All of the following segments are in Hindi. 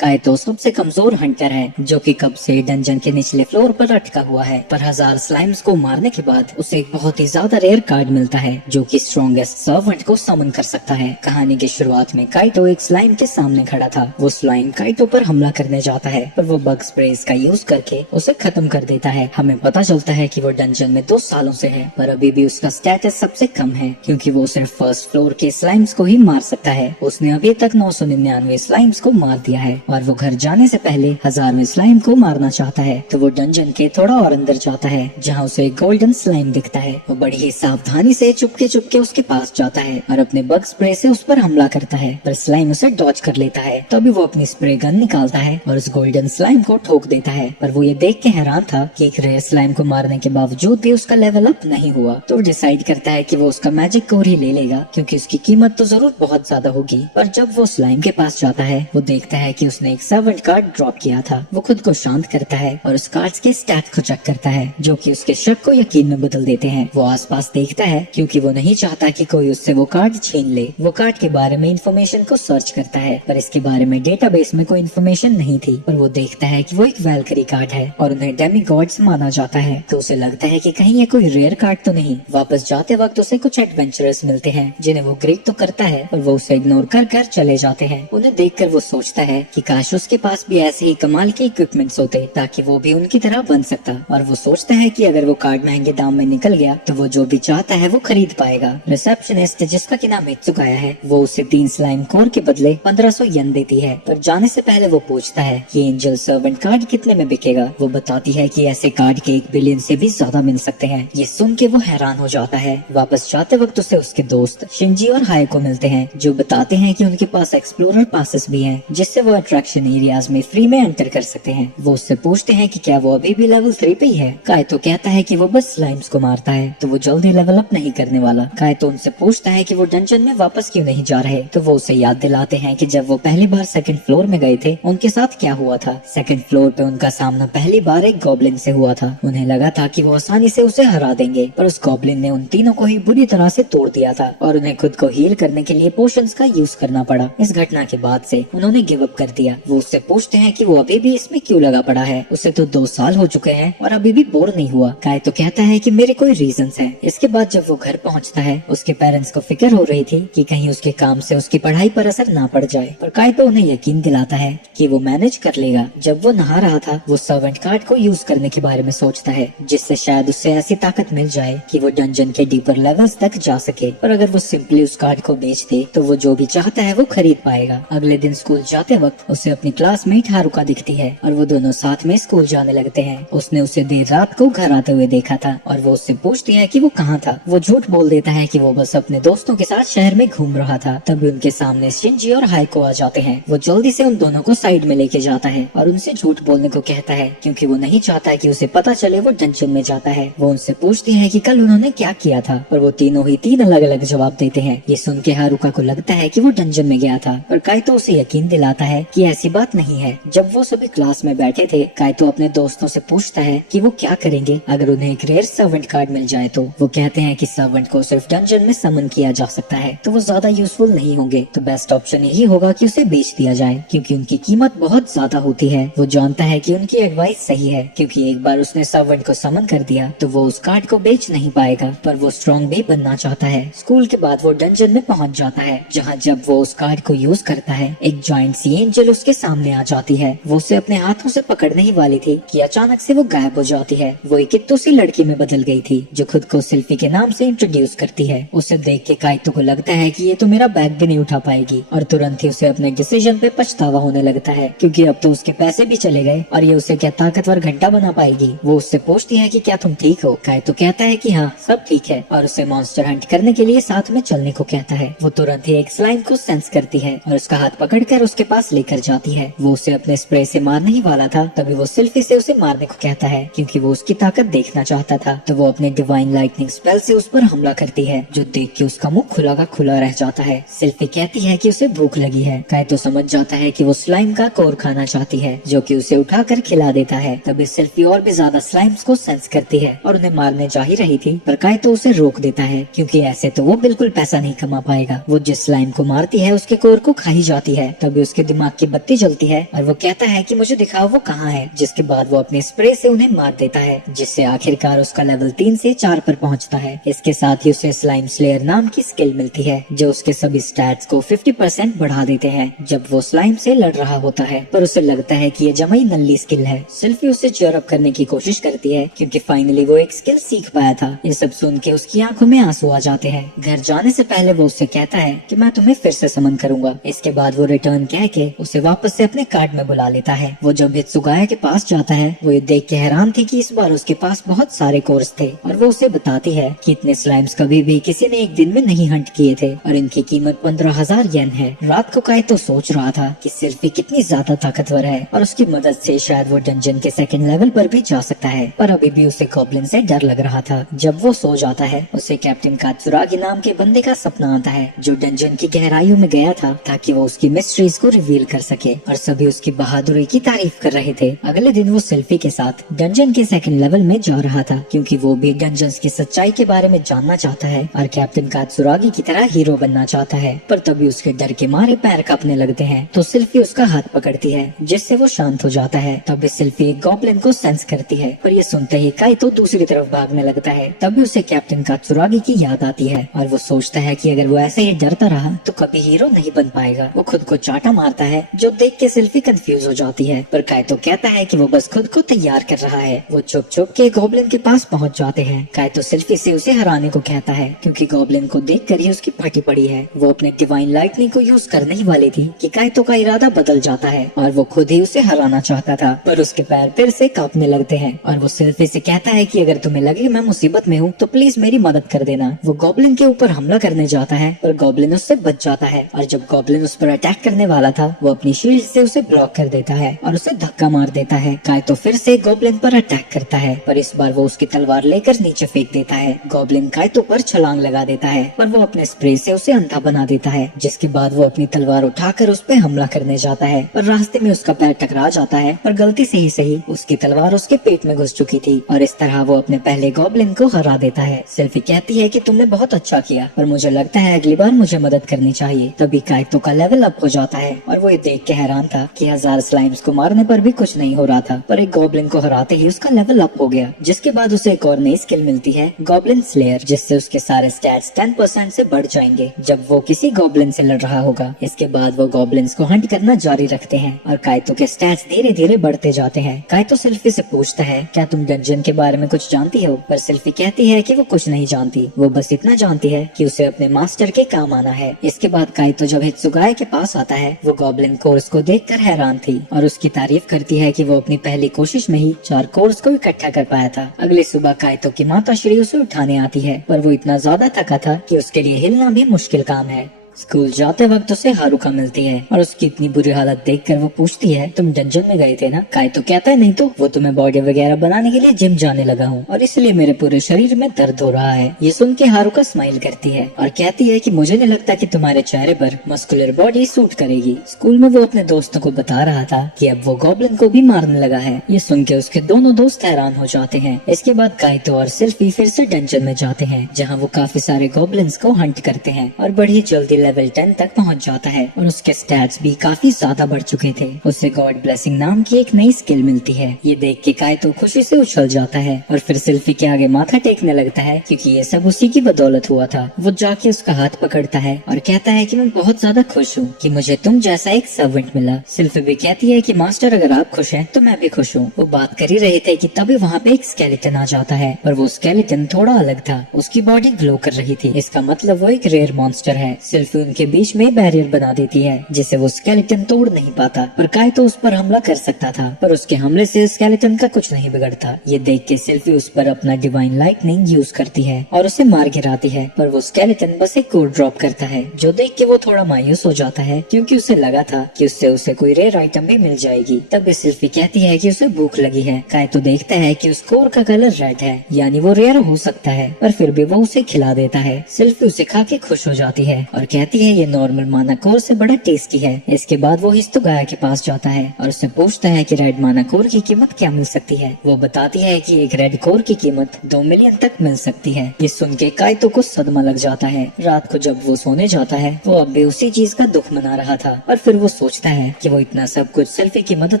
काइतो सबसे कमजोर हंटर है जो कि कब से डंजन के निचले फ्लोर पर अटका हुआ है, पर 1000 स्लाइम्स को मारने के बाद उसे एक बहुत ही ज्यादा रेयर कार्ड मिलता है जो कि स्ट्रॉन्गेस्ट सर्वेंट को समन कर सकता है। कहानी की शुरुआत में काइतो एक स्लाइम के सामने खड़ा था। वो स्लाइम काइतो पर हमला करने जाता है पर वो बग स्प्रे का यूज करके उसे खत्म कर देता है। हमें पता चलता है कि वो डंजन में 2 सालों से है, पर अभी भी उसका स्टेटस सबसे कम है क्योंकि वो सिर्फ फर्स्ट फ्लोर के स्लाइम्स को ही मार सकता है। उसने अभी तक 999 स्लाइम्स को मार दिया है और वो घर जाने से पहले 1000वें स्लाइम को मारना चाहता है। तो वो डंजन के थोड़ा और अंदर जाता है जहाँ उसे एक गोल्डन स्लाइम दिखता है। वो बड़ी ही सावधानी से चुपके चुपके उसके पास जाता है और अपने बग स्प्रे से उस पर हमला करता है, पर स्लाइम उसे डॉज कर लेता है। तभी वो अपनी स्प्रे गन निकालता है और उस गोल्डन स्लाइम को ठोक देता है। पर वो ये देख के हैरान था कि एक रेयर स्लाइम को मारने के बावजूद भी उसका लेवल अप नहीं हुआ। तो वो डिसाइड करता है कि वो उसका मैजिक कोर ही ले लेगा क्योंकि उसकी कीमत तो जरूर बहुत ज्यादा होगी। पर जब वो स्लाइम के पास जाता है वो देखता है कि उसने एक सर्वेंट कार्ड ड्रॉप किया था। वो खुद को शांत करता है और उस कार्ड्स के स्टैट को चेक करता है जो कि उसके शक को यकीन में बदल देते हैं। वो आसपास देखता है क्योंकि वो नहीं चाहता कि कोई उससे वो कार्ड छीन ले। वो कार्ड के बारे में इंफॉर्मेशन को सर्च करता है पर इसके बारे में डेटाबेस में कोई इंफॉर्मेशन नहीं थी। पर वो देखता है कि वो एक वैल्करी कार्ड है और उन्हें डेमी गॉड्स माना जाता है। तो उसे लगता है कि कहीं ये कोई रेयर कार्ड तो नहीं। वापस जाते वक्त उसे कुछ एडवेंचरर्स मिलते हैं जिन्हें वो ग्रीक तो करता है पर वो उसे इग्नोर कर कर चले जाते हैं। उन्हें देखकर वो सोचता है कि काश उसके पास भी ऐसे ही कमाल के इक्विपमेंट्स होते ताकि वो भी उनकी तरह बन सकता। और वो सोचता है कि अगर वो कार्ड महंगे दाम में निकल गया तो वो जो भी चाहता है वो खरीद पाएगा। रिसेप्शनिस्ट जिसका की नाम हित्सुकाया है वो उसे 3 स्लाइम कोर के बदले 1500 येन देती है। पर जाने से पहले वो पूछता है कि एंजल सर्वेंट कार्ड कितने में बिकेगा। वो बताती है कि ऐसे कार्ड के 1 बिलियन से भी ज्यादा मिल सकते हैं। ये सुन के वो हैरान हो जाता है। वापस जाते वक्त उसे उसके दोस्त शिंजी और हाय को मिलते हैं जो बताते हैं कि उनके पास एक्सप्लोरर पासेस भी हैं जिससे वो अट्रैक्शन एरियाज में फ्री में एंटर कर सकते हैं। वो उससे पूछते हैं कि क्या वो अभी भी लेवल 3 पे ही है। काइतो कहता है कि वो बस स्लाइम्स को मारता है तो वो जल्दी लेवल अप नहीं करने वाला। काइतो उनसे पूछता है कि वो डंजन में वापस क्यों नहीं जा रहे। तो वो उसे याद दिलाते हैं कि जब वो पहली बार 2nd फ्लोर में गए थे उनके साथ क्या हुआ था। 2nd फ्लोर पे उनका सामना पहली बार एक गॉब्लिन से हुआ था। उन्हें लगा था कि वो आसानी से उसे हरा देंगे पर उस गॉब्लिन ने उन तीनों को ही बुरी तरह से तोड़ दिया था और उन्हें खुद को हील करने के लिए पोशंस का यूज करना पड़ा। इस घटना के बाद से उन्होंने गिव अप कर दिया। वो उससे पूछते हैं कि वो अभी भी इसमें क्यों लगा पड़ा है। उसे तो 2 साल हो चुके हैं और अभी भी बोर नहीं हुआ। काइतो कहता है कि मेरे कोई रीजंस हैं। इसके बाद जब वो घर पहुंचता है उसके पेरेंट्स को फिक्र हो रही थी कि कहीं उसके काम से उसकी पढ़ाई पर असर ना पड़ जाए, पर काइतो उन्हें यकीन दिलाता है कि वो मैनेज कर लेगा। जब वो नहा रहा था वो सर्वेंट कार्ड को यूज करने के बारे में सोचता है जिससे शायद उससे ऐसी ताकत मिल जाए कि वो डंजन के डीपर लेवल्स तक जा सके। पर अगर वो सिंपली उस कार्ड को बेच दे तो वो जो भी चाहता है वो खरीद पाएगा। अगले दिन स्कूल जाते वक्त उसे अपनी क्लासमेट हारुका दिखती है और वो दोनों साथ में स्कूल जाने लगते हैं। उसने उसे देर रात को घर आते हुए देखा था और वो उससे पूछती है कि वो कहाँ था। वो झूठ बोल देता है कि वो बस अपने दोस्तों के साथ शहर में घूम रहा था। तभी उनके सामने शिंजी और हाइको आ जाते हैं। वो जल्दी से उन दोनों को साइड में लेके जाता है और उनसे झूठ बोलने को कहता है क्योंकि वो नहीं चाहता कि उसे पता चले वो डंजन में जाता है। वो उनसे पूछती है कि कल उन्होंने क्या किया था और वो तीनों ही 3 अलग अलग जवाब देते हैं। ये सुन के हारुका को लगता है कि वो डंजन में गया था, पर काइतो उसे यकीन दिलाता है कि ऐसी बात नहीं है। जब वो सभी क्लास में बैठे थे काइतो अपने दोस्तों से पूछता है कि वो क्या करेंगे अगर उन्हें एक रेयर सर्वेंट कार्ड मिल जाए। तो वो कहते हैं कि सर्वेंट को सिर्फ डंजन में समन किया जा सकता है तो वो ज्यादा यूजफुल नहीं होंगे, तो बेस्ट ऑप्शन यही होगा कि उसे बेच दिया जाए क्योंकि उनकी कीमत बहुत ज्यादा होती है। वो जानता है कि उनकी एडवाइस सही है क्योंकि एक बार उसने सर्वेंट को समन कर दिया तो वो उस कार्ड को बेच नहीं पाएगा, पर वो स्ट्रॉन्ग भी बनना चाहता है। स्कूल के बाद वो डंजन में पहुंच जाता है जहाँ जब वो उस कार्ड को यूज करता है एक जॉइंट सी एंजल उसके सामने आ जाती है। वो उसे अपने हाथों से पकड़ने ही वाली थी कि अचानक से वो गायब हो जाती है। वो एक कित्तू सी लड़की में बदल गई थी जो खुद को सिल्फी के नाम से इंट्रोड्यूस करती है। उसे देख के काइतो को लगता है कि ये तो मेरा बैग भी नहीं उठा पाएगी और तुरंत ही उसे अपने डिसीजन पे पछतावा होने लगता है क्योंकि अब तो उसके पैसे भी चले गए और ये उसे क्या ताकतवर घंटा बना पाएगी। वो उससे पूछती है कि क्या तुम ठीक हो। काइतो कहता है कि हाँ सब ठीक है और उसे मॉन्स्टर हंट करने के लिए साथ में चलने को कहता है। वो तुरंत ही एक स्लाइम को सेंस करती है और उसका हाथ पकड़कर उसके पास लेकर जाती है। वो उसे अपने स्प्रे से मारने ही वाला था तभी वो सिल्फी से उसे मारने को कहता है क्योंकि वो उसकी ताकत देखना चाहता था। तो वो अपने डिवाइन लाइटनिंग स्पेल से उस पर हमला करती है जो देख के उसका मुंह खुला का खुला रह जाता है। सिल्फी कहती है कि उसे भूख लगी है। काइतो समझ जाता है कि वो स्लाइम का कोर खाना चाहती है जो कि उसे उठाकर खिला देता है। तभी सिल्फी और भी ज्यादा स्लाइम्स को सेंस करती है और उन्हें मारने जा ही रही थी पर काइतो उसे रोक देता है क्योंकि ऐसे तो वो बिल्कुल पैसा नहीं कमा पाएगा। वो जिस स्लाइम को मारती है उसके कोर को खा ही जाती है। तभी उसके दिमाग की बत्ती जलती है और वो कहता है कि मुझे दिखाओ वो कहाँ है, जिसके बाद वो अपने स्प्रे से उन्हें मार देता है, जिससे आखिरकार उसका लेवल 3 से 4 पर पहुंचता है। इसके साथ ही उसे स्लाइम स्लेयर नाम की स्किल मिलती है जो उसके सभी स्टैट्स को 50% बढ़ा देते हैं जब वो स्लाइम से लड़ रहा होता है। पर उसे लगता है कि ये जमाई नल्ली स्किल है। सिल्फी उसे चीयर अप करने की कोशिश करती है क्योंकि फाइनली वो एक स्किल सीख पाया था। ये सब सुन के उसकी आंखों में आंसू आ जाते हैं। घर जाने से पहले वो उससे कहता है कि मैं तुम्हें फिर से समन करूंगा। इसके बाद वो रिटर्न कह के उसे वापस से अपने कार्ड में बुला लेता है। वो जब हित्सुगाया के पास जाता है वो ये देख के हैरान थी कि इस बार उसके पास बहुत सारे कोर्स थे और वो उसे बताती है कि इतने स्लाइम्स कभी भी किसी ने एक दिन में नहीं हंट किए थे और इनकी कीमत 15,000 येन है। रात को काइतो सोच रहा था कि सिल्फी कितनी ज्यादा ताकतवर है और उसकी मदद से शायद वो डंजन के सेकंड लेवल पर भी जा सकता है, पर अभी भी उसे गॉब्लिन से डर लग रहा था। जब वो सो जाता है उसे कैप्टन कात्सुरागी नाम के बंदे का सपना आता है जो डंजन की गहराइयों में गया था ताकि वो उसकी मिस्ट्रीज को रिवील कर सके और सभी उसकी बहादुरी की तारीफ कर रहे थे। अगले दिन वो सिल्फी के साथ डंजन के सेकंड लेवल में जा रहा था क्योंकि वो भी डंजन्स की सच्चाई के बारे में जानना चाहता है और कैप्टन कात्सुरागी की तरह हीरो बनना चाहता है। पर तभी उसके डर के मारे पैर कांपने लगते हैं तो सिल्फी उसका हाथ पकड़ती है जिससे वो शांत हो जाता है। तभी सिल्फी एक गॉब्लिन को सेंस करती है पर ये सुनते ही काइतो दूसरी तरफ भागने लगता है। तभी उसे कैप्टन कात्सुरागी की याद आती है और वो सोचता है कि अगर वो ऐसे ही डरता रहा तो कभी हीरो नहीं बन पाएगा। वो खुद को चाटा मारता है जो देख के सिल्फी कंफ्यूज हो जाती है पर काइतो कहता है कि वो बस खुद को तैयार कर रहा है। वो चुप चुप के गॉब्लिन के पास पहुंच जाते हैं। काइतो सिल्फी से उसे हराने को कहता है क्योंकि गॉब्लिन को देख कर ही उसकी फटी पड़ी है। वो अपने डिवाइन लाइटनिंग को यूज करने ही वाली थी कि काइतो का इरादा बदल जाता है और वो खुद ही उसे हराना चाहता था पर उसके पैर फिर से कांपने लगते हैं और वो सिल्फी से कहता है कि अगर तुम्हें लगे मैं मुसीबत में हूँ तो प्लीज मेरी मदद कर देना। वो गॉब्लिन के ऊपर हमला करने जाता है पर गॉब्लिन उससे बच जाता है और जब गॉब्लिन उस पर अटैक करने वाला था वो अपनी शील्ड से उसे ब्लॉक कर देता है और उसे धक्का मार देता है। काइतो फिर से गॉब्लिन पर अटैक करता है पर इस बार वो उसकी तलवार लेकर नीचे फेंक देता है। गॉब्लिन काइतो पर छलांग लगा देता है पर वो अपने स्प्रे से उसे अंधा बना देता है जिसके बाद वो अपनी तलवार उठाकर उस पर हमला करने जाता है पर रास्ते में उसका पैर टकरा जाता है पर गलती से ही सही उसकी तलवार उसके पेट में घुस चुकी थी और इस तरह वो अपने पहले गॉब्लिन को हरा देता है। सिल्फी कहती है कि तुमने बहुत अच्छा किया पर मुझे लगता है अगली बार मुझे मदद करनी चाहिए। तभी काइतो का लेवल अप हो जाता है और वो ये देख के हैरान था कि 1000 स्लाइम्स को मारने पर भी कुछ नहीं हो रहा था पर एक गॉब्लिन को हराते ही उसका लेवल अप हो गया। जिसके बाद उसे एक और नई स्किल मिलती है गॉब्लिन स्लेयर जिससे उसके सारे स्टैट्स 10% से बढ़ जाएंगे जब वो किसी गॉब्लिन से लड़ रहा होगा। इसके बाद वो गॉब्लिन्स को हंट करना जारी रखते हैं और काइतो के स्टैट्स धीरे धीरे बढ़ते जाते हैं। काइतो सिल्फी से पूछता है क्या तुम डंजन के बारे में कुछ जानती हो, पर सिल्फी कहती है कि वो कुछ नहीं जानती, वो बस इतना जानती है कि उसे अपने मास्टर के काम आना है। इसके बाद काइतो जब हित्सुगाया के पास आता है वो गॉब्लिन कोर्स को देखकर हैरान थी और उसकी तारीफ करती है कि वो अपनी पहली कोशिश में ही 4 कोर्स को इकट्ठा कर पाया था। अगली सुबह काइतो की माता श्री उसे उठाने आती है पर वो इतना ज्यादा थका था कि उसके लिए हिलना भी मुश्किल काम है। स्कूल जाते वक्त उसे हारुका मिलती है और उसकी इतनी बुरी हालत देखकर वो पूछती है तुम डंजन में गए थे ना। काइतो कहता है नहीं तो वो तुम्हें बॉडी वगैरह बनाने के लिए जिम जाने लगा हूँ और इसलिए मेरे पूरे शरीर में दर्द हो रहा है। ये सुन के हारुका स्माइल करती है और कहती है कि मुझे नहीं लगता कि तुम्हारे चेहरे पर मस्कुलर बॉडी सूट करेगी। स्कूल में वो अपने दोस्तों को बता रहा था कि अब वो गॉब्लिन को भी मारने लगा है। ये सुन के उसके दोनों दोस्त हैरान हो जाते हैं। इसके बाद काइतो और सिल्फी फिर से डंजन में जाते हैं जहाँ वो काफी सारे गॉब्लिन्स को हंट करते हैं और बड़ी जल्दी लेवल 10 तक पहुंच जाता है और उसके स्टैट्स भी काफी ज्यादा बढ़ चुके थे। उसे गॉड ब्लेसिंग नाम की एक नई स्किल मिलती है। ये देख के काइतो खुशी से उछल जाता है और फिर सिल्फी के आगे माथा टेकने लगता है क्योंकि ये सब उसी की बदौलत हुआ था। वो जाके उसका हाथ पकड़ता है और कहता है कि मैं बहुत ज्यादा खुश हूँ कि मुझे तुम जैसा एक सर्वेंट मिला। सिल्फी भी कहती है कि मास्टर अगर आप खुश हैं तो मैं भी खुश हूँ। वो बात कर ही रहे थे कि तभी वहाँ पे एक स्केलेटन आ जाता है पर वो स्केलेटन थोड़ा अलग था। उसकी बॉडी ग्लो कर रही थी, इसका मतलब वो एक रेयर मॉन्स्टर है। सिल्फी उनके बीच में बैरियर बना देती है जिसे वो स्केलेटन तोड़ नहीं पाता पर काइतो उस पर हमला कर सकता था पर उसके हमले से स्केलेटन का कुछ नहीं बिगड़ता। ये देख के सिल्फी उस पर अपना डिवाइन लाइटनिंग यूज करती है और उसे मार गिराती है पर वो स्केलेटन बस एक कोड ड्रॉप करता है जो देख के वो थोड़ा मायूस हो जाता है क्योंकि उसे लगा था कि उससे उसे कोई रेयर आइटम भी मिल जाएगी। तब सिल्फी कहती है कि उसे भूख लगी है। काइतो देखता है कि उस कोर का कलर रेड है यानी वो रेयर हो सकता है पर फिर भी वो उसे खिला देता है। सिल्फी उसे खा के खुश हो जाती है और कहती है ये नॉर्मल माना कोर से बड़ा टेस्टी है। इसके बाद वो हिस्तुगाया के पास जाता है और उससे पूछता है कि रेड माना कोर की कीमत क्या मिल सकती है। वो बताती है कि एक रेड कोर की कीमत 2 मिलियन तक मिल सकती है। ये सुन के काइतो को सदमा लग जाता है। रात को जब वो सोने जाता है वो अब भी उसी चीज का दुख मना रहा था और फिर वो सोचता है कि वो इतना सब कुछ सेल्फी की मदद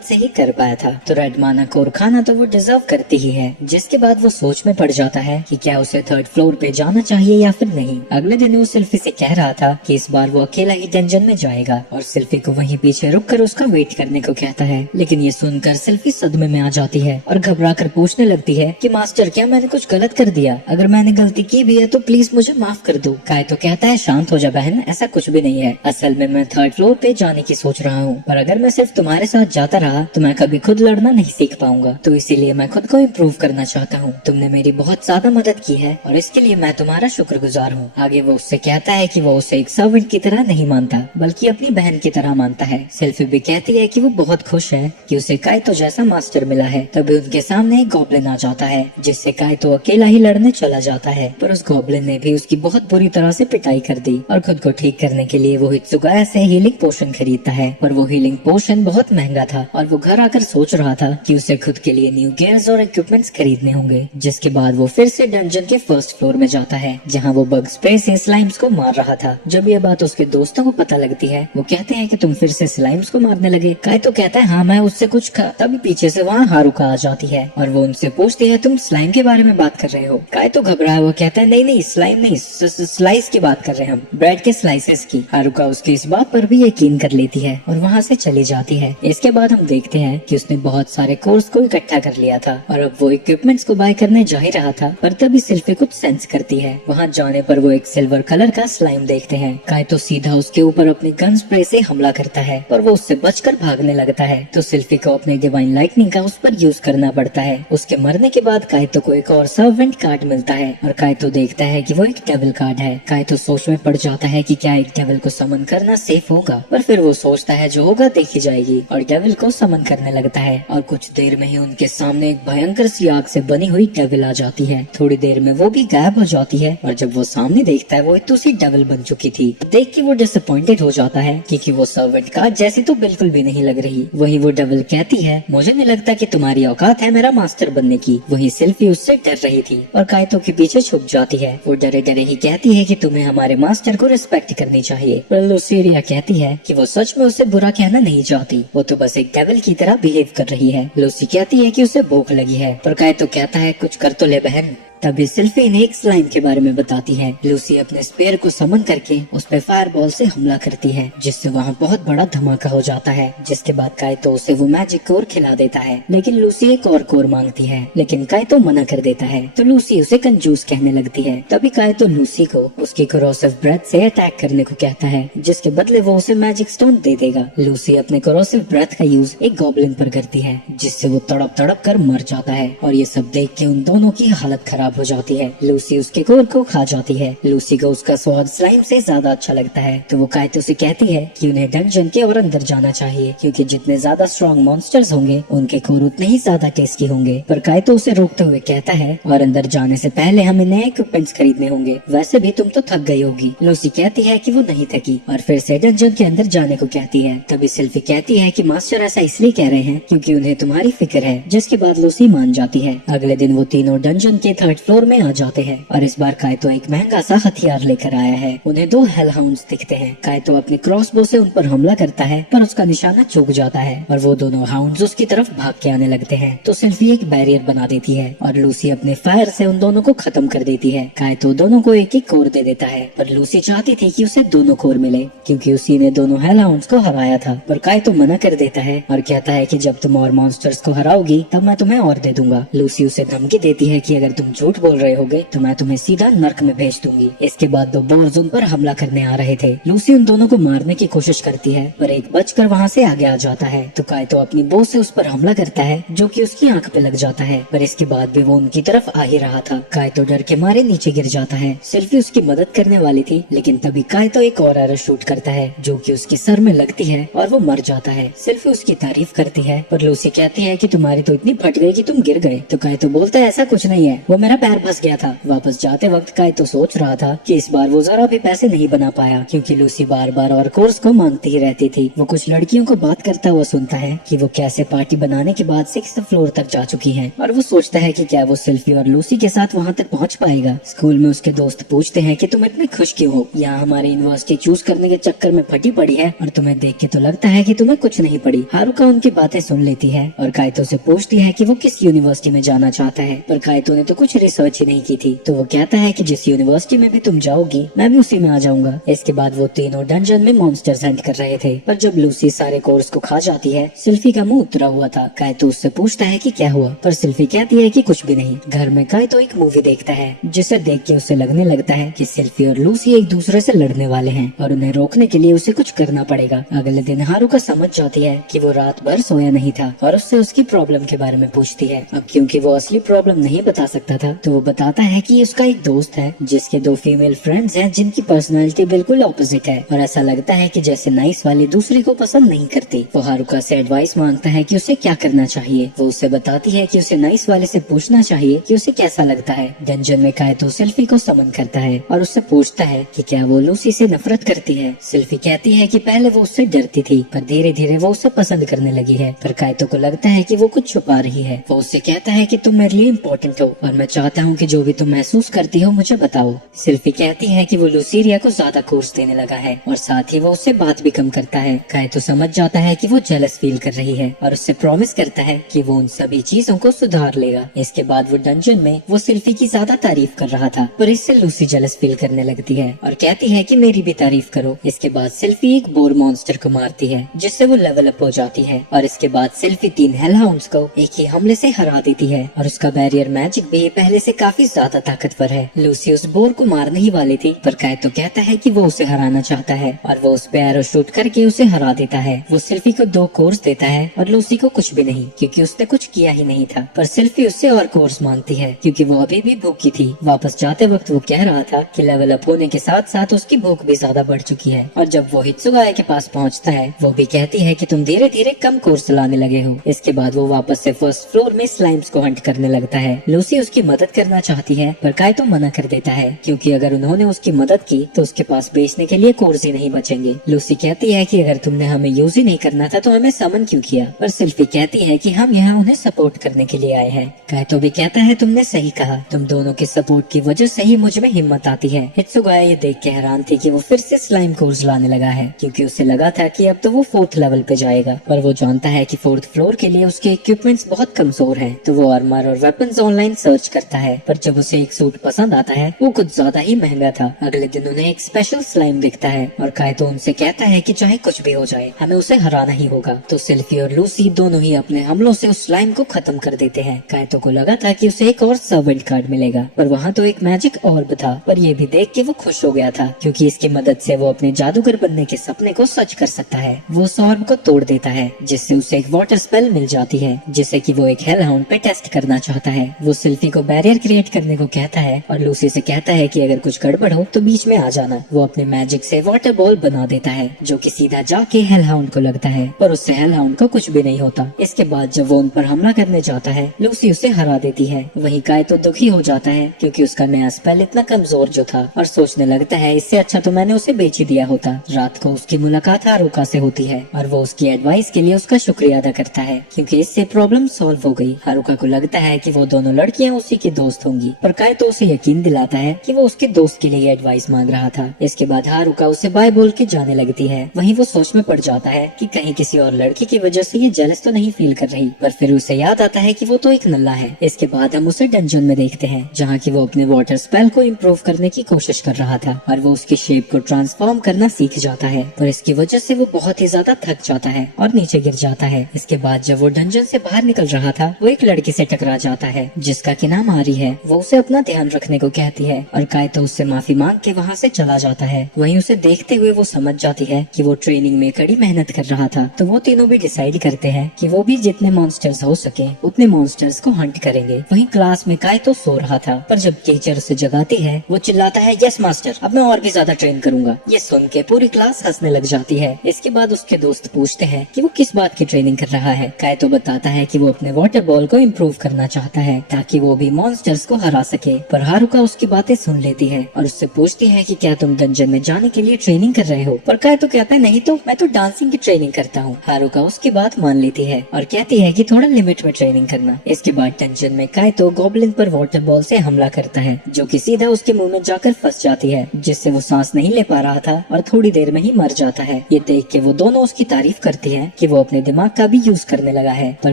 से ही कर पाया था, तो रेड माना कोर खाना तो वो डिजर्व करती ही है। जिसके बाद वो सोच में पड़ जाता है कि क्या उसे 3rd फ्लोर पे जाना चाहिए या फिर नहीं। अगले दिन वो सेल्फी से कह रहा था कि इस बार वो अकेला ही डंजन में जाएगा और सेल्फी को वहीं पीछे रुक कर उसका वेट करने को कहता है। लेकिन ये सुनकर सेल्फी सदमे में आ जाती है और घबरा कर पूछने लगती है कि मास्टर क्या मैंने कुछ गलत कर दिया? अगर मैंने गलती की भी है तो प्लीज मुझे माफ कर दो। काइतो कहता है शांत हो जा बहन, ऐसा कुछ भी नहीं है। असल में मैं 3rd फ्लोर पे जाने की सोच रहा हूँ, पर अगर मैं सिर्फ तुम्हारे साथ जाता रहा तो मैं कभी खुद लड़ना नहीं सीख पाऊंगा, तो इसीलिए मैं खुद को इम्प्रूव करना चाहता हूँ। तुमने मेरी बहुत ज्यादा मदद की है और इसके लिए मैं तुम्हारा शुक्रगुजार हूँ। आगे वो उससे कहता है कि वो उसे एक सर्वेंट की तरह नहीं मानता बल्कि अपनी बहन की तरह मानता है। सेल्फी भी कहती है कि वो बहुत खुश है कि उसे काइतो जैसा मास्टर मिला है। तभी उनके सामने एक गॉब्लिन आ जाता है जिससे काइतो अकेला ही लड़ने चला जाता है, पर उस गॉब्लिन ने भी उसकी बहुत बुरी तरह से पिटाई कर दी और खुद को ठीक करने के लिए वो हित्सुगाया से हीलिंग पोशन खरीदता है। पर वो हीलिंग पोशन बहुत महंगा था और वो घर आकर सोच रहा था कि उसे खुद के लिए न्यू गियर्स और इक्विपमेंट्स खरीदने होंगे। जिसके बाद वो फिर से डंजन के 1st फ्लोर में जाता है जहाँ वो बग स्प्रे से स्लाइम्स को मार रहा था। जब ये बात उसके दोस्तों को पता लगती है वो कहते हैं कि तुम फिर से स्लाइम्स को मारने लगे। काइतो कहता है हाँ मैं उससे कुछ खा। तभी पीछे से वहाँ हारुका आ जाती है और वो उनसे पूछती है तुम स्लाइम के बारे में बात कर रहे हो? काइतो घबराया वो कहता है नहीं स्लाइम नहीं, स्लाइस की बात कर रहे हैं हम, ब्रेड के स्लाइसेस की। हारुका उसकी इस बात पर भी यकीन कर लेती है और वहाँ से चली जाती है। इसके बाद हम देखते हैं कि उसने बहुत सारे कोर्स को इकट्ठा कर लिया था और अब वो इक्विपमेंट्स को बाय करने जा ही रहा था, पर तभी सिल्फी कुछ सेंस करती है। वहाँ जाने पर वो एक सिल्वर कलर का स्लाइम देखते हैं। काइतो सीधा उसके ऊपर अपनी गन स्प्रे से हमला करता है पर वो उससे बचकर भागने लगता है, तो सिल्फी को अपने डिवाइन लाइटनिंग का उस पर यूज करना पड़ता है। उसके मरने के बाद काइतो को एक और सर्वेंट कार्ड मिलता है और काइतो देखता है कि वो एक डेविल कार्ड है। काइतो सोच में पड़ जाता है कि क्या एक डेविल को समन करना सेफ होगा, पर फिर वो सोचता है जो होगा देखी जाएगी और डेविल को समन करने लगता है और कुछ देर में ही उनके सामने एक भयंकर सी आग से बनी हुई डेविल आ जाती है। थोड़ी देर में वो भी गायब हो जाती है और जब वो सामने देखता है वो एक दूसरी डेविल बन चुकी थी। देख के वो डिसअपॉइंटेड हो जाता है क्योंकि वो सर्वेंट कार्ड जैसी तो बिल्कुल भी नहीं लग रही। वही वो डेविल कहती है मुझे नहीं लगता कि तुम्हारी औकात है मेरा मास्टर बनने की। वही सिल्फी उससे डर रही थी और काइतो के पीछे छुप जाती है। वो डरे डरे ही कहती है कि तुम्हें हमारे मास्टर को रिस्पेक्ट करनी चाहिए, पर लुसीरिया कहती है कि वो सच में उसे बुरा कहना नहीं चाहती, वो तो बस एक डेविल की तरह बिहेव कर रही है। लूसी कहती है कि उसे भूख लगी है, पर काइतो कहता है कुछ कर तो ले बहन। तभी सिल्फी इन्हें एक स्लाइम के बारे में बताती है। लूसी अपने स्पेयर को समन करके उस पे फायरबॉल से हमला करती है जिससे वहाँ बहुत बड़ा धमाका हो जाता है। जिसके बाद काइतो उसे वो मैजिक कोर खिला देता है, लेकिन लूसी एक और कोर मांगती है, लेकिन काइतो मना कर देता है, तो लूसी उसे कंजूस कहने लगती है। तभी काइतो लूसी को उसकी कोरोसिव ब्रेथ से अटैक करने को कहता है, जिसके बदले वो उसे मैजिक स्टोन दे देगा। लूसी अपने कोरोसिव ब्रेथ का यूज एक गॉब्लिन पर करती है जिससे वो तड़प तड़प कर मर जाता है और ये सब देख के उन दोनों की हालत खराब हो जाती है। लूसी उसके कोर को खा जाती है। लूसी को उसका स्वाद स्लाइम से ज्यादा अच्छा लगता है, तो वो काइतो से कहती है कि उन्हें डंजन के और अंदर जाना चाहिए क्योंकि जितने ज्यादा स्ट्रॉन्ग मॉन्स्टर्स होंगे उनके कोर उतने ही ज्यादा टेस्टी होंगे। पर काइतो उसे रोकते हुए कहता है और अंदर जाने से पहले हमें नए इक्विपमेंट्स खरीदने होंगे, वैसे भी तुम तो थक गई होगी। लूसी कहती है कि वो नहीं थकी और फिर से डंजन के अंदर जाने को कहती है। तभी सिल्फी कहती है कि मास्टर ऐसा इसलिए कह रहे हैं क्योंकि उन्हें तुम्हारी फिक्र है, जिसके बाद लूसी मान जाती है। अगले दिन वो तीनों डंजन के 3rd फ्लोर में आ जाते हैं और इस बार काइतो एक महंगा सा हथियार लेकर आया है। उन्हें 2 हेल हाउंड्स दिखते हैं। काइतो अपने क्रॉसबो से उन पर हमला करता है पर उसका निशाना चूक जाता है और वो दोनों हाउंड्स उसकी तरफ भाग के आने लगते हैं, तो सिल्फी एक बैरियर बना देती है और लूसी अपने फायर से उन दोनों को खत्म कर देती है। काइतो दोनों को एक एक कोर दे देता है, पर लूसी चाहती थी कि उसे दोनों कोर मिले क्योंकि उसी ने दोनों हेल हाउंड्स को हराया था, पर काइतो मना कर देता है और कहता है कि जब तुम और मॉन्स्टर्स को हराओगी तब मैं तुम्हें और दे दूंगा। लूसी उसे धमकी देती है कि अगर तुम झूठ बोल रहे होगे तो मैं तुम्हें सीधा नर्क में भेज दूंगी। इसके बाद 2 बोर्स उन पर हमला करने आ रहे थे। लूसी उन दोनों को मारने की कोशिश करती है पर एक बचकर वहाँ से आगे आ जाता है, तो काइतो अपनी बो से उस पर हमला करता है जो कि उसकी आंख पे लग जाता है, पर इसके बाद भी वो उनकी तरफ आ ही रहा था। काइतो डर के मारे नीचे गिर जाता है। सिल्फी उसकी मदद करने वाली थी, लेकिन तभी काइतो एक और एरो शूट करता है जो कि उसके सर में लगती है और वो मर जाता है। सिल्फी उसकी तारीफ करती है पर लूसी कहती है कि तुम्हारी तो इतनी फट गई कि तुम गिर गए, तो काइतो बोलता है ऐसा कुछ नहीं है, वो मेरा पैर फंस गया था। वापस जाते वक्त काइतो सोच रहा था कि इस बार वो जरा भी पैसे नहीं बना पाया, क्योंकि लूसी बार बार और कोर्स को मांगती ही रहती थी। वो कुछ लड़कियों को बात करता हुआ सुनता है कि वो कैसे पार्टी बनाने के बाद 6th फ्लोर तक जा चुकी है, और वो सोचता है कि क्या वो सिल्फी और लूसी के साथ वहाँ तक पहुँच पाएगा। स्कूल में उसके दोस्त पूछते हैं कि तुम इतने खुश क्यों हो, यहाँ हमारे यूनिवर्सिटी चूज करने के चक्कर में फटी पड़ी है और तुम्हें देख के तो लगता है कि तुम्हें कुछ नहीं पड़ी। हारुका उनकी बातें सुन लेती है और काइतो से पूछती है कि वो किस यूनिवर्सिटी में जाना चाहता है, पर काइतो ने तो कुछ रिसर्च ही नहीं की थी। तो वो कहता है कि जिस यूनिवर्सिटी में भी तुम जाओगी मैं भी उसी में आ जाऊंगा। इसके बाद वो तीनों डंजन में मॉन्स्टर्स हंट कर रहे थे, पर जब लूसी सारे कोर्स को खा जाती है, सिल्फी का मुंह उतरा हुआ था। काइतो उससे पूछता है कि क्या हुआ, पर सिल्फी कहती है कि कुछ भी नहीं। घर में काइतो एक मूवी देखता है, जिसे देख के उसे लगने लगता है कि सिल्फी और लूसी एक दूसरे से लड़ने वाले हैं और उन्हें रोकने के लिए उसे कुछ करना पड़ेगा। अगले दिन हारुका समझ जाती है कि वो रात भर सोया नहीं था और उससे उसकी प्रॉब्लम के बारे में पूछती है। अब क्योंकि वो असली प्रॉब्लम नहीं बता सकता था, तो वो बताता है कि उसका एक दोस्त है जिसके 2 फीमेल फ्रेंड्स हैं जिनकी पर्सनालिटी बिल्कुल ऑपोजिट है, और ऐसा लगता है कि जैसे नाइस वाली दूसरे को पसंद नहीं करती। वो हारुका से एडवाइस मांगता है कि उसे क्या करना चाहिए। वो उसे बताती है कि उसे नाइस वाले से पूछना चाहिए कि उसे कैसा लगता है। डंजन में काइतो सिल्फी को समन करता है और उससे पूछता है कि क्या वो लूसी से नफरत करती है। सिल्फी कहती है कि पहले वो उससे डरती थी, पर धीरे धीरे वो उसे पसंद करने लगी है, पर काइतो को लगता है कि वो कुछ छुपा रही है। वो उससे कहता है कि तुम मेरे लिए इम्पोर्टेंट हो और मैं चाहता हूँ कि जो भी तुम महसूस करती हो मुझे बताओ। सिल्फी कहती है कि वो लुसीरिया को ज्यादा कोर्स देने लगा है और साथ ही वो उससे बात भी कम करता है। काइतो समझ जाता है कि वो जेलस फील कर रही है और उससे प्रॉमिस करता है कि वो उन सभी चीजों को सुधार लेगा। इसके बाद वो डंजन में वो सिल्फी की ज्यादा तारीफ कर रहा था, पर इससे लूसी जेलस फील करने लगती है और कहती है कि मेरी भी तारीफ करो। इसके बाद सिल्फी एक बोर मॉन्स्टर को मारती है, जिससे वो लेवल अप हो जाती है, और इसके बाद सिल्फी 3 हेलहाउंड्स को एक ही हमले से हरा देती है और उसका बैरियर मैजिक भी पहले से काफी ज्यादा ताकतवर है। लूसी उस बोर को मारने ही वाली थी, पर काइतो कहता है कि वो उसे हराना चाहता है और वो उस पे एरो शूट करके उसे हरा देता है। वो सिल्फी को 2 कोर्स देता है और लूसी को कुछ भी नहीं, क्योंकि उसने कुछ किया ही नहीं था, पर सिल्फी उससे और कोर्स मांगती है क्योंकि वो अभी भी भूखी थी। वापस जाते वक्त वो कह रहा था कि लेवल अप होने के साथ साथ उसकी भूख भी ज्यादा बढ़ चुकी है, और जब वो हित्सुगाया के पास पहुंचता है वो भी कहती है कि तुम धीरे धीरे कम कोर्स चलाने लगे हो। इसके बाद वो वापस से 1st फ्लोर में स्लाइम्स को हंट करने लगता है। लूसी उसकी मदद करना चाहती है, पर काइतो मना कर देता है क्योंकि अगर उन्होंने उसकी मदद की तो उसके पास बेचने के लिए कोर्स ही नहीं बचेंगे। लूसी कहती है कि अगर तुमने हमें यूज ही नहीं करना था तो हमें समन क्यों किया, पर सिल्फी कहती है कि हम यहाँ उन्हें सपोर्ट करने के लिए आए हैं। काइतो भी कहता है तुमने सही कहा, तुम दोनों के सपोर्ट की वजह से ही मुझ में हिम्मत आती है। हित्सुगाया ये देख के हैरान थी कि वो फिर से स्लाइम कोर्स लाने लगा है, क्योंकि उसे लगा था कि अब तो वो 4th लेवल पे जाएगा, पर वो जानता है कि 4th फ्लोर के लिए उसके इक्विपमेंट्स बहुत कमजोर हैं। तो वो आर्मर और वेपन्स ऑनलाइन सर्च करता है, पर जब उसे एक सूट पसंद आता है वो कुछ ज्यादा ही महंगा था। अगले दिन उन्हें एक स्पेशल स्लाइम दिखता है और काइतो उनसे कहता है कि चाहे कुछ भी हो जाए हमें उसे हराना ही होगा। तो सिल्फी और लूसी दोनों ही अपने हमलों से उस स्लाइम को खत्म कर देते हैं। काइतो को लगा था कि उसे एक और सर्वेंट कार्ड मिलेगा, पर वहाँ तो एक मैजिक ऑर्ब था, पर ये भी देख के वो खुश हो गया था क्योंकि इसकी मदद से वो अपने जादूगर बनने के सपने को सच कर सकता है। वो उस ऑर्ब को तोड़ देता है, जिससे उसे एक वाटर स्पेल मिल जाती है, जिससे कि वो एक हेलहाउंड पे टेस्ट करना चाहता है। वो सिल्फी को बैरियर क्रिएट करने को कहता है और लूसी से कहता है कि अगर कुछ गड़बड़ हो तो बीच में आ जाना। वो अपने मैजिक से वाटर बॉल बना देता है जो कि सीधा जाके हेलहाउंड को लगता है, पर उससे हेलहाउंड को कुछ भी नहीं होता। इसके बाद जब वो उन पर हमला करने जाता है लूसी उसे हरा देती है। वहीं काइतो दुखी हो जाता है क्योंकि उसका नया स्पेल इतना कमजोर जो था, और सोचने लगता है इससे अच्छा तो मैंने उसे बेच ही दिया होता। रात को उसकी मुलाकात हारुका से होती है और वो उसकी एडवाइस के लिए उसका शुक्रिया अदा करता है क्योंकि इससे प्रॉब्लम सॉल्व हो गई। हारुका को लगता है कि वो दोनों लड़कियां उसी की दोस्त होंगी, पर काइतो उसे यकीन दिलाता है कि वो उसके दोस्त के लिए एडवाइस मांग रहा था। इसके बाद हारुका उसे बाय बोल के जाने लगती है। वहीं वो सोच में पड़ जाता है कि कहीं किसी और लड़की की वजह से ये जेलस तो नहीं फील कर रही, पर फिर उसे याद आता है कि वो तो एक नल्ला है। इसके बाद हम उसे डंजन में देखते हैं जहाँ की वो अपने वाटर स्पेल को इम्प्रूव करने की कोशिश कर रहा था और वो उसकी शेप को ट्रांसफॉर्म करना सीख जाता है, पर इसकी वजह से वो बहुत ही ज्यादा थक जाता है और नीचे गिर जाता है। इसके बाद जब वो डंजन से बाहर निकल रहा था वो एक लड़की से टकरा जाता है जिसका कि नाम आरी है। वो उसे अपना ध्यान रखने को कहती है और काइतो उससे माफी मांग के वहाँ से चला जाता है। वहीं उसे देखते हुए वो समझ जाती है कि वो ट्रेनिंग में कड़ी मेहनत कर रहा था, तो वो तीनों भी डिसाइड करते हैं कि वो भी जितने मॉन्स्टर्स हो सके उतने मॉन्स्टर्स को हंट करेंगे। वहीं क्लास में काइतो सो रहा था, पर जब टीचर उसे जगाती है वो चिल्लाता है यस मास्टर, अब मैं और भी ज्यादा ट्रेन करूंगा। ये सुन के पूरी क्लास हंसने लग जाती है। इसके बाद उसके दोस्त पूछते हैं कि वो किस बात की ट्रेनिंग कर रहा है। काइतो बताता है कि वो अपने वाटर बॉल को इम्प्रूव करना चाहता है ताकि वो भी मॉन्स्टर्स को हरा सके। पर हारुका उसकी बातें सुन लेती है और उससे पूछती है कि क्या तुम डंजन में जाने के लिए ट्रेनिंग कर रहे हो। पर काइतो कहता है नहीं तो मैं तो डांसिंग की ट्रेनिंग करता हूँ। हारुका उसकी बात मान लेती है और कहती है कि थोड़ा लिमिट में ट्रेनिंग करना। इसके बाद डंजन में काइतो गॉब्लिन पर वाटर बॉल से हमला करता है जो कि सीधा उसके मुंह में जाकर फंस जाती है, जिससे वो सांस नहीं ले पा रहा था और थोड़ी देर में ही मर जाता है। ये देख के वो दोनों उसकी तारीफ करती हैं कि वो अपने दिमाग का भी यूज करने लगा है। पर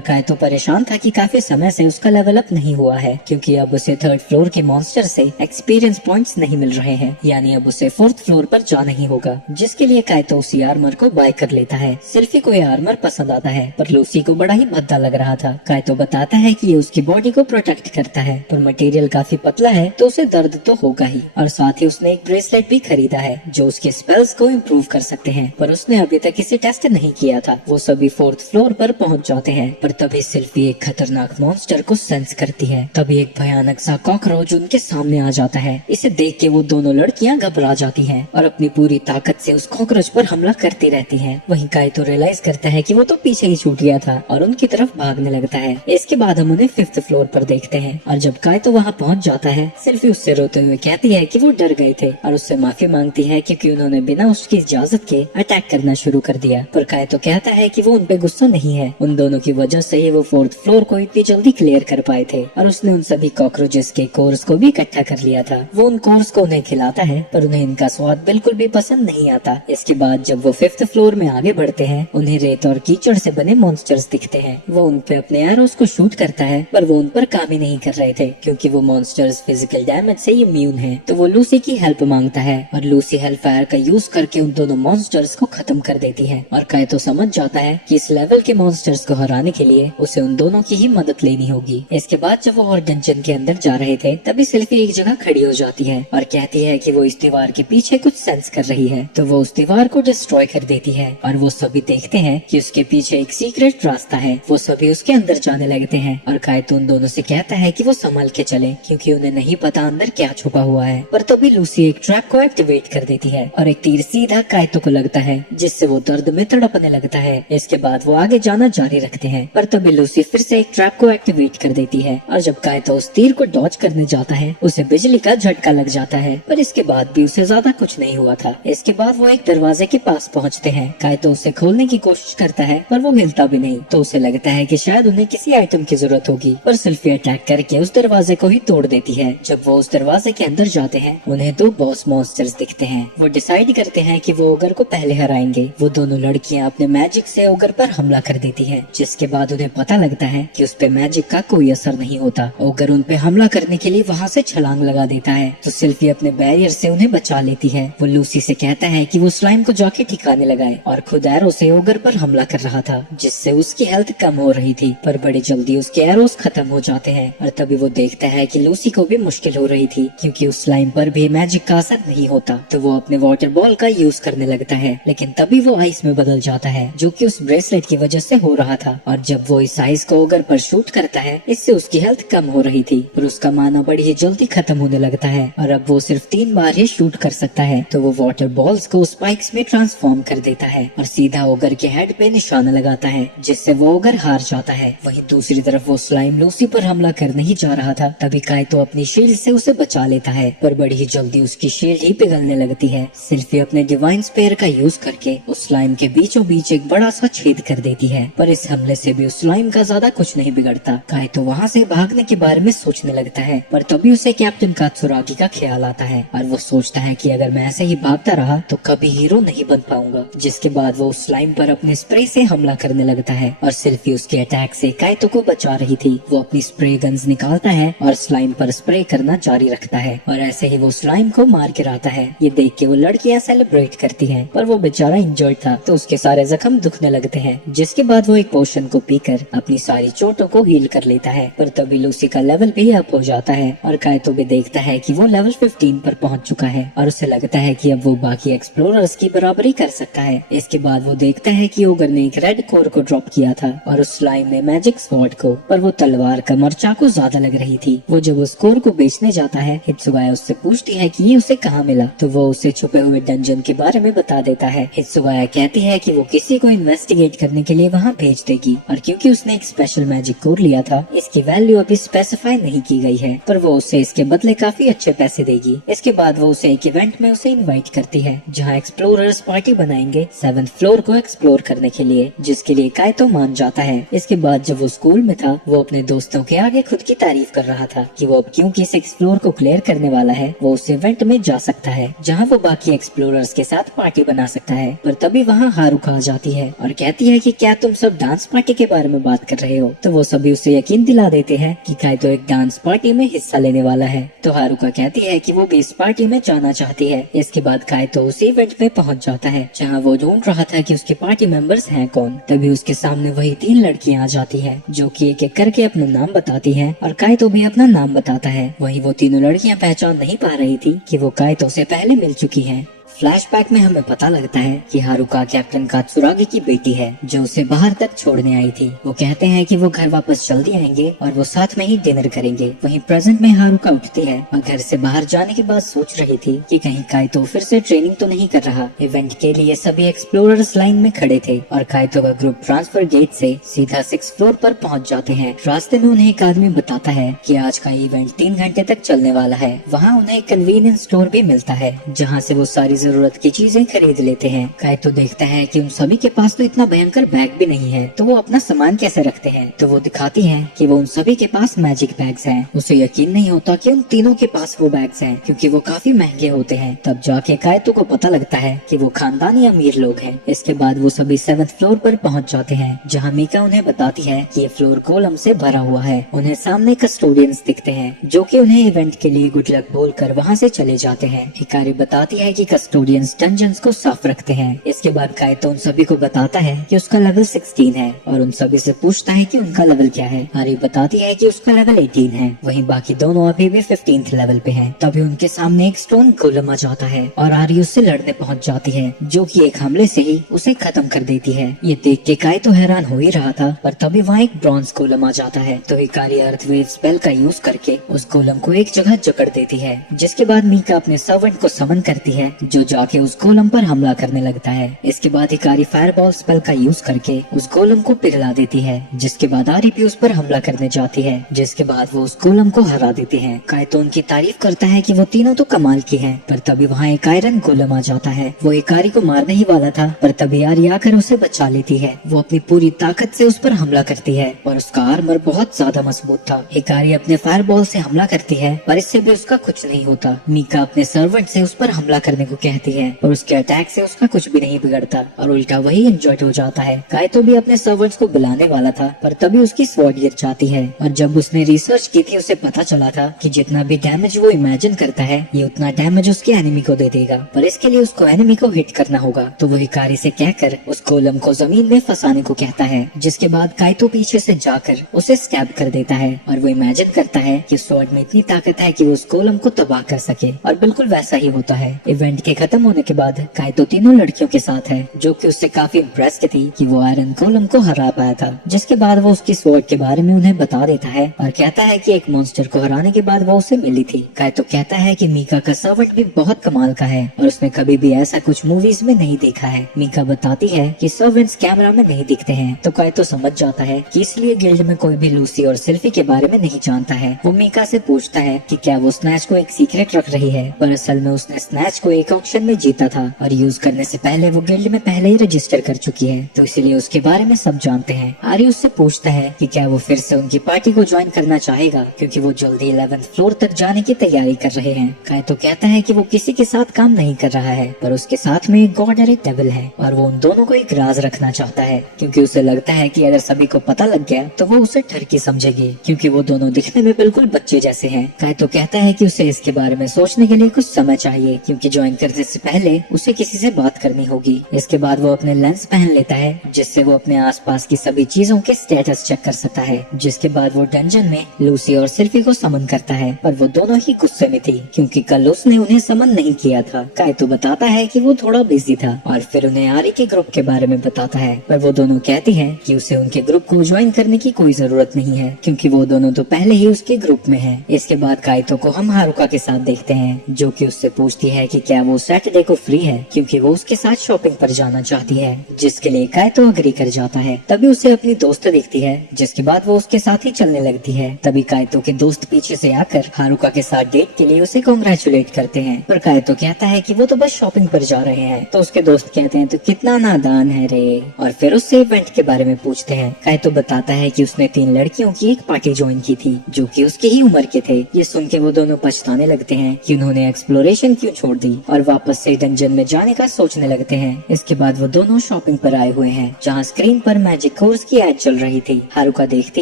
काइतो परेशान था कि काफी समय से उसका लेवल अप नहीं हुआ है क्योंकि अब उसे थर्ड फ्लोर के मॉन्स्टर से एक्सपीरियंस पॉइंट्स नहीं मिल रहे हैं, यानी अब उसे फोर्थ फ्लोर पर जाना ही होगा, जिसके लिए काइतो उसी आर्मर को बाय कर लेता है। सिल्फी को ये आर्मर पसंद आता है पर लूसी को बड़ा ही भद्दा लग रहा था। काइतो बताता है कि ये उसकी बॉडी को प्रोटेक्ट करता है पर मटेरियल काफी पतला है तो उसे दर्द तो होगा ही, और साथ ही उसने एक ब्रेसलेट भी खरीदा है जो उसके स्पेल्स को इम्प्रूव कर सकते हैं, पर उसने अभी तक इसे टेस्ट नहीं किया था। वो सभी फोर्थ फ्लोर पर पहुंच जाते हैं पर तभी सिल्फी एक खतरनाक मॉन्स्टर को सेंस करती है। तभी एक भयानक सा कॉकरोच उनके सामने आ जाता है। इसे देख के वो दोनों लड़कियां घबरा जाती हैं और अपनी पूरी ताकत से उस कॉकरोच पर हमला करती रहती हैं। वहीं काइतो रियलाइज करता है कि वो तो पीछे ही छूट गया था और उनकी तरफ भागने लगता है। इसके बाद हम उन्हें फिफ्थ फ्लोर पर देखते हैं और जब काइतो वहाँ पहुँच जाता है सिल्फी उससे रोते हुए कहती है कि वो डर गए थे और उससे माफी मांगती है क्योंकि उन्होंने बिना उसकी इजाजत के अटैक करना शुरू कर दिया। पर काइतो कहता है कि वो उन पे गुस्सा नहीं है, उन दोनों की वजह से ही वो फोर्थ फ्लोर को इतनी जल्दी क्लियर कर पाए थे और उसने उन सभी कॉकरोचेस के कोर्स को भी इकट्ठा कर लिया था। वो उन कोर्स को उन्हें खिलाता है पर उन्हें इनका स्वाद बिल्कुल भी पसंद नहीं आता। इसके बाद जब वो फिफ्थ फ्लोर में आगे बढ़ते हैं उन्हें रेत और कीचड़ से बने मॉन्स्टर्स दिखते हैं। वो उन पे अपने एरोस को शूट करता है पर वो उन पर काम ही नहीं कर रहे थे क्योंकि वो मॉन्स्टर्स फिजिकल डैमेज से इम्यून है। तो वो लूसी की हेल्प मांगता है और लूसी हेल्प फायर का यूज करके उन दोनों मॉन्स्टर्स को खत्म कर देती है। और काइतो समझ जाता है कि इस लेवल के मॉन्स्टर्स को हराने के लिए उसे उन दोनों की ही मदद लेनी होगी। इसके बाद जब वो और डंजन के अंदर जा रहे थे तभी सिल्फी एक जगह खड़ी हो जाती है और कहती है कि वो इस दीवार के पीछे कुछ सेंस कर रही है। तो वो उस दीवार को डिस्ट्रॉय कर देती है और वो सभी देखते हैं कि उसके पीछे एक सीक्रेट रास्ता है। वो सभी उसके अंदर जाने लगते हैं और काइतो उन दोनों से कहता है कि वो संभल के चले क्योंकि उन्हें नहीं पता अंदर क्या छुपा हुआ है। पर तभी लूसी एक ट्रैप को एक्टिवेट कर देती है और एक तीर सीधा काइतो को लगता है जिससे वो दर्द में तड़पने लगता है। इसके बाद वो आगे जाना जारी रखते हैं पर तभी लूसी फिर से एक ट्रैप को एक्टिवेट कर देती है और जब काइतो उस तीर को डॉज करने जाता है उसे बिजली का झटका लग जाता है, पर इसके बाद भी उसे ज्यादा कुछ नहीं हुआ था। इसके बाद वो एक दरवाजे के पास पहुंचते हैं। काइतो उसे खोलने की कोशिश करता है पर वो हिलता भी नहीं, तो उसे लगता है कि शायद उन्हें किसी आइटम की जरूरत होगी, पर सिल्फी अटैक करके उस दरवाजे को ही तोड़ देती है। जब वो उस दरवाजे के अंदर जाते हैं उन्हें दो बॉस मॉन्स्टर्स दिखते हैं। वो डिसाइड करते हैं कि वो ओगर को पहले हराएंगे। वो दोनों लड़कियां अपने मैजिक से ओगर पर हमला कर देती हैं, जिसके बाद उन्हें पता लगता है कि उस पे मैजिक का कोई असर नहीं होता। ओगर उन पे हमला करने के लिए वहाँ से छलांग लगा देता है तो सिल्फी अपने बैरियर से उन्हें बचा लेती है। वो लूसी से कहता है कि वो स्लाइम को जाके ठिकाने लगाए और खुद एरो से ओगर पर हमला कर रहा था जिससे उसकी हेल्थ कम हो रही थी, पर बड़ी जल्दी उसके एरोस खत्म हो जाते हैं। और तभी वो देखता है कि लूसी को भी मुश्किल हो रही थी क्योंकि उस स्लाइम पर भी मैजिक का असर नहीं होता। तो वो अपने वाटर बॉल का यूज करने लगता है, लेकिन तभी वो आइस में बदल जाता है जो कि उस ब्रेसलेट की वजह से हो रहा था। और जब वो इस आइस को ओगर पर शूट करता है इससे उसकी हेल्थ कम हो रही थी पर उसका माना बड़ी ही जल्दी खत्म होने लगता है और अब वो सिर्फ 3 बार ही शूट कर सकता है। तो वो वाटर बॉल्स को स्पाइक्स में ट्रांसफॉर्म कर देता है और सीधा ओगर के हेड पे निशाना लगाता है जिससे वो ओगर हार जाता है। वहीं दूसरी तरफ वो स्लाइम लूसी पर हमला करने ही जा रहा था, तभी काइतो अपनी शील्ड से उसे बचा लेता है पर बड़ी ही जल्दी उसकी शील्ड ही पिघलने लगती है। सिल्फी अपने डिवाइन स्पेयर का यूज करके उस स्लाइम के बीचों बीच एक बड़ा सा छेद कर देती है, पर इस हमले से भी उस स्लाइम का ज्यादा कुछ नहीं बिगड़ता। काइतो वहाँ से भागने के बारे में सोचने लगता है पर तभी उसे कैप्टन कात्सुरागी का ख्याल आता है और वो सोचता है कि अगर मैं ऐसे ही भागता रहा तो कभी हीरो नहीं बन पाऊंगा। जिसके बाद वो उस स्लाइम पर अपने स्प्रे से हमला करने लगता है और सिल्फी उसके अटैक से काइतो को बचा रही थी। वो अपनी स्प्रे गन्स निकालता है और स्लाइम पर स्प्रे करना जारी रखता है और ऐसे ही वो स्लाइम को मार गिराता है। ये देख के वो लड़कियां सेलिब्रेट करती हैं, पर वो बेचारा इंजर्ड था तो उसके सारे जख्म दुखने लगते हैं। जिसके बाद वो एक पोशन को पीकर अपनी सारी चोटों को हील कर लेता है, पर तभी लूसी का लेवल भी अप हो जाता है और काइतो भी देखता है कि वो लेवल 15 पर पहुंच चुका है और उसे लगता है कि अब वो बाकी एक्सप्लोरर्स की बराबरी कर सकता है। इसके बाद वो देखता है कि ओगर ने एक रेड कोर को ड्रॉप किया था और उस स्लाइम ने मैजिक स्वॉर्ड को, पर वो तलवार कम और चाकू ज्यादा लग रही थी। वो जब उस कोर को बेचने जाता है हित्सुगाया उससे पूछती है कि ये उसे कहाँ मिला, तो वो उसे छुपे हुए डंजन के बारे में बता देता है। हित्सुगाया कहती है कि वो किसी को इन्वेस्टिगेट करने के लिए वहाँ भेज देगी और क्योंकि उसने एक स्पेशल मैजिक कोर लिया था इसकी वैल्यू अभी स्पेसिफाई स्पेसिफाई नहीं की गई है, पर वो उसे इसके बदले काफी अच्छे पैसे देगी। इसके बाद वो उसे एक इवेंट में उसे इनवाइट करती है, जहाँ एक्सप्लोरर्स पार्टी बनाएंगे 7th फ्लोर को एक्सप्लोर करने के लिए, जिसके लिए काइतो मान जाता है। इसके बाद जब वो स्कूल में था, वो अपने दोस्तों के आगे खुद की तारीफ कर रहा था कि वो अब क्योंकि 6th फ्लोर को क्लियर करने वाला है, वो उस इवेंट में जा सकता है, जहाँ वो बाकी एक्सप्लोरर्स के साथ पार्टी बना सकता है। पर तभी वहाँ हारुका आ जाती है और कहती है कि क्या तुम सब डांस पार्टी के बारे में बात कर रहे हो। तो वो सभी उसे यकीन दिला देते हैं कि काइतो एक डांस पार्टी में हिस्सा लेने वाला है। तो हारुका कहती है कि वो भी इस पार्टी में जाना चाहती है। इसके बाद काइतो उस इवेंट में पहुंच जाता है, जहां वो ढूंढ रहा था कि उसके पार्टी मेंबर्स हैं कौन। तभी उसके सामने वही 3 लड़कियां आ जाती है, जो कि एक एक करके अपना नाम बताती हैं और काइतो भी अपना नाम बताता है। वहीं वो तीनों लड़कियां पहचान नहीं पा रही थी कि वो काइतो से पहले मिल चुकी हैं। फ्लैशबैक में हमें पता लगता है कि हारुका कैप्टन कात्सुरागी की बेटी है, जो उसे बाहर तक छोड़ने आई थी। वो कहते हैं कि वो घर वापस जल्दी आएंगे और वो साथ में ही डिनर करेंगे। वहीं प्रेजेंट में हारुका उठती है और घर से बाहर जाने के बाद सोच रही थी कि कहीं काइतो फिर से ट्रेनिंग तो नहीं कर रहा। इवेंट के लिए सभी एक्सप्लोरर्स लाइन में खड़े थे और काइतो का ग्रुप ट्रांसफर गेट से सीधा 6th फ्लोर पर पहुंच जाते हैं। रास्ते में उन्हें एक आदमी बताता है कि आज का इवेंट 3 घंटे तक चलने वाला है। वहाँ उन्हें एक कन्वीनियंस स्टोर भी मिलता है, जहाँ से वो सारी जरूरत की चीजें खरीद लेते हैं। काइतो देखता है कि उन सभी के पास तो इतना भयंकर बैग भी नहीं है, तो वो अपना सामान कैसे रखते हैं। तो वो दिखाती है कि वो उन सभी के पास मैजिक बैग्स हैं। उसे यकीन नहीं होता कि उन तीनों के पास वो बैग्स हैं, क्योंकि वो काफी महंगे होते हैं। तब जाके काइतो को पता लगता है कि वो खानदानी अमीर लोग हैं। इसके बाद वो सभी 7th फ्लोर पर पहुंच जाते हैं, जहां मीका उन्हें बताती है कि ये फ्लोर कोलम से भरा हुआ है। उन्हें सामने कस्टोडियंस दिखते हैं, जो कि उन्हें इवेंट के लिए गुड लक बोलकर वहां से चले जाते हैं। हिकारी बताती है कि कस्टोडियंस डंजन्स को साफ रखते हैं। इसके बाद काइतो उन सभी को बताता है कि उसका लेवल 16 है और उन सभी से पूछता है कि उनका लेवल क्या है। आरी बताती है कि उसका लेवल 18 है। वहीं बाकी दोनों अभी भी 15th लेवल पे हैं। तभी उनके सामने एक स्टोन गोलम आ जाता है और आरी उससे लड़ने पहुंच जाती है, जो कि एक हमले से ही उसे खत्म कर देती है। ये देख के काइतो हैरान हो ही रहा था, पर तभी वहाँ एक ब्रॉन्ज गोलम आ जाता है। तो हिकारी अर्थवेव स्पेल का यूज करके उस गोलम को एक जगह जकड़ देती है। जिसके बाद मीका अपने सर्वेंट को समन करती है, जो जाके उस गोलम पर हमला करने लगता है। इसके बाद हिकारी फायरबॉल स्पेल का यूज करके उस गोलम को पिघला देती है। जिसके बाद आरी भी उस पर हमला करने जाती है, जिसके बाद वो उस गोलम को हरा देती है। काइतो उनकी तारीफ करता है कि वो तीनों तो कमाल की हैं, पर तभी वहाँ एक आयरन गोलम आ जाता है। वो हिकारी को मारने ही वाला था, पर तभी आरी आकर उसे बचा लेती है। वो अपनी पूरी ताकत से उस पर हमला करती है और उसका आर्मर बहुत ज्यादा मजबूत था। हिकारी अपने फायरबॉल से हमला करती है, पर इससे भी उसका कुछ नहीं होता। मीका अपने सर्वेंट से उस पर हमला करने को कहती है, और उसके अटैक से उसका कुछ भी नहीं बिगड़ता और उल्टा वही एंजॉय हो जाता है। काइतो भी अपने सर्वेंट्स को बुलाने वाला था, पर तभी उसकी स्वॉर्ड गिर जाती है। और जब उसने रिसर्च की थी, उसे पता चला था कि जितना भी डैमेज वो इमेजिन करता है, ये उतना डैमेज उसके एनिमी को दे देगा, पर इसके लिए उसको एनिमी को हिट करना होगा। तो वो हिकारी से कहकर उस गोलम को जमीन में फंसाने को कहता है। जिसके बाद काइतो पीछे से जाकर उसे स्टैब कर देता है और वो इमेजिन करता है कि स्वॉर्ड में इतनी ताकत है कि वो उस गोलम को तबाह कर सके। और बिल्कुल वैसा ही होता है। इवेंट के खत्म होने के बाद काइतो तीनों लड़कियों के साथ है, जो कि उससे काफी इम्प्रेस्ड थी कि वो आयरन गोलम को हरा पाया था। जिसके बाद वो उसकी स्वॉर्ड के बारे में उन्हें बता देता है और कहता है कि एक मॉन्स्टर को हराने के बाद वो उसे मिली थी। काइतो कहता है कि मीका का सर्वेंट भी बहुत कमाल का है और उसने कभी भी ऐसा कुछ मूवीज में नहीं देखा है। मीका बताती है कि सर्वेंट्स कैमरा में नहीं दिखते हैं। तो काइतो समझ जाता है कि इसलिए गिल्ड में कोई भी लूसी और सिल्फी के बारे में नहीं जानता है। वो मीका से पूछता है कि क्या वो स्नैच को एक सीक्रेट रख रही है, पर असल में उसने स्नैच को एक ऑक्शन में जीता था और यूज करने से पहले वो गिल्ड में पहले ही रजिस्टर कर चुकी है, तो इसीलिए उसके बारे में सब जानते हैं। आरी उससे पूछता है कि क्या वो फिर से उनकी पार्टी को ज्वाइन करना चाहेगा, क्योंकि वो जल्दी 11th फ्लोर तक जाने की तैयारी कर रहे हैं। काइतो कहता है कि वो किसी के साथ काम नहीं कर रहा है, पर उसके साथ में एक गॉड और एक डेविल है और वो उन दोनों को एक राज रखना चाहता है, क्योंकि उसे लगता है कि अगर सभी को पता लग गया तो वो उसे ठरकी समझेगी, क्योंकि वो दोनों दिखने में बिल्कुल बच्चे जैसे हैं। काइतो कहता है कि उसे इसके बारे में सोचने के लिए कुछ समय चाहिए, क्योंकि ज्वाइन करने से पहले उसे किसी से बात करनी होगी। इसके बाद वो अपने लेंस पहन लेता है, जिससे वो अपने आसपास की सभी चीजों के स्टेटस चेक कर सकता है। जिसके बाद वो डंजन में लूसी और सिल्फी को समन करता है, पर वो दोनों ही गुस्से में थी, क्योंकि कल उसने उन्हें समन नहीं किया था। काइतो बताता है कि वो थोड़ा बिजी था और फिर उन्हें आरी के ग्रुप के बारे में बताता है, पर वो दोनों कहती हैं कि उसे उनके ग्रुप को ज्वाइन करने की कोई जरूरत नहीं है, क्योंकि वो दोनों तो पहले ही उसके ग्रुप में हैं। इसके बाद काइतो को हम हारुका के साथ देखते हैं, जो कि उससे पूछती है कि क्या वो सैटरडे को फ्री है क्योंकि वो उसके साथ शॉपिंग पर जाना चाहती है, जिसके लिए कायतो अग्री कर जाता है। तभी उसे अपनी दोस्त दिखती है, जिसके बाद वो उसके साथ ही चलने लगती है। तभी कायतो के दोस्त पीछे से आकर हारुका के साथ डेट के लिए उसे कांग्रेचुलेट करते हैं, पर कायतो कहता है कि वो तो बस शॉपिंग पर जा रहे हैं। तो उसके दोस्त कहते हैं तो कितना नादान है रे, और फिर उससे इवेंट के बारे में पूछते हैं। कायतो बताता है कि उसने 3 लड़कियों की एक पार्टी ज्वाइन की थी जो कि उसकी ही उम्र के थे। ये सुन के वो दोनों पछताने लगते हैं कि उन्होंने एक्सप्लोरेशन क्यों छोड़ दी और वापस से डंजन में जाने का सोचने लगते हैं। इसके बाद वो दोनों शॉपिंग पर आए हुए हैं, जहाँ स्क्रीन पर मैजिक कोर्स की एड चल रही थी। हारुका देखती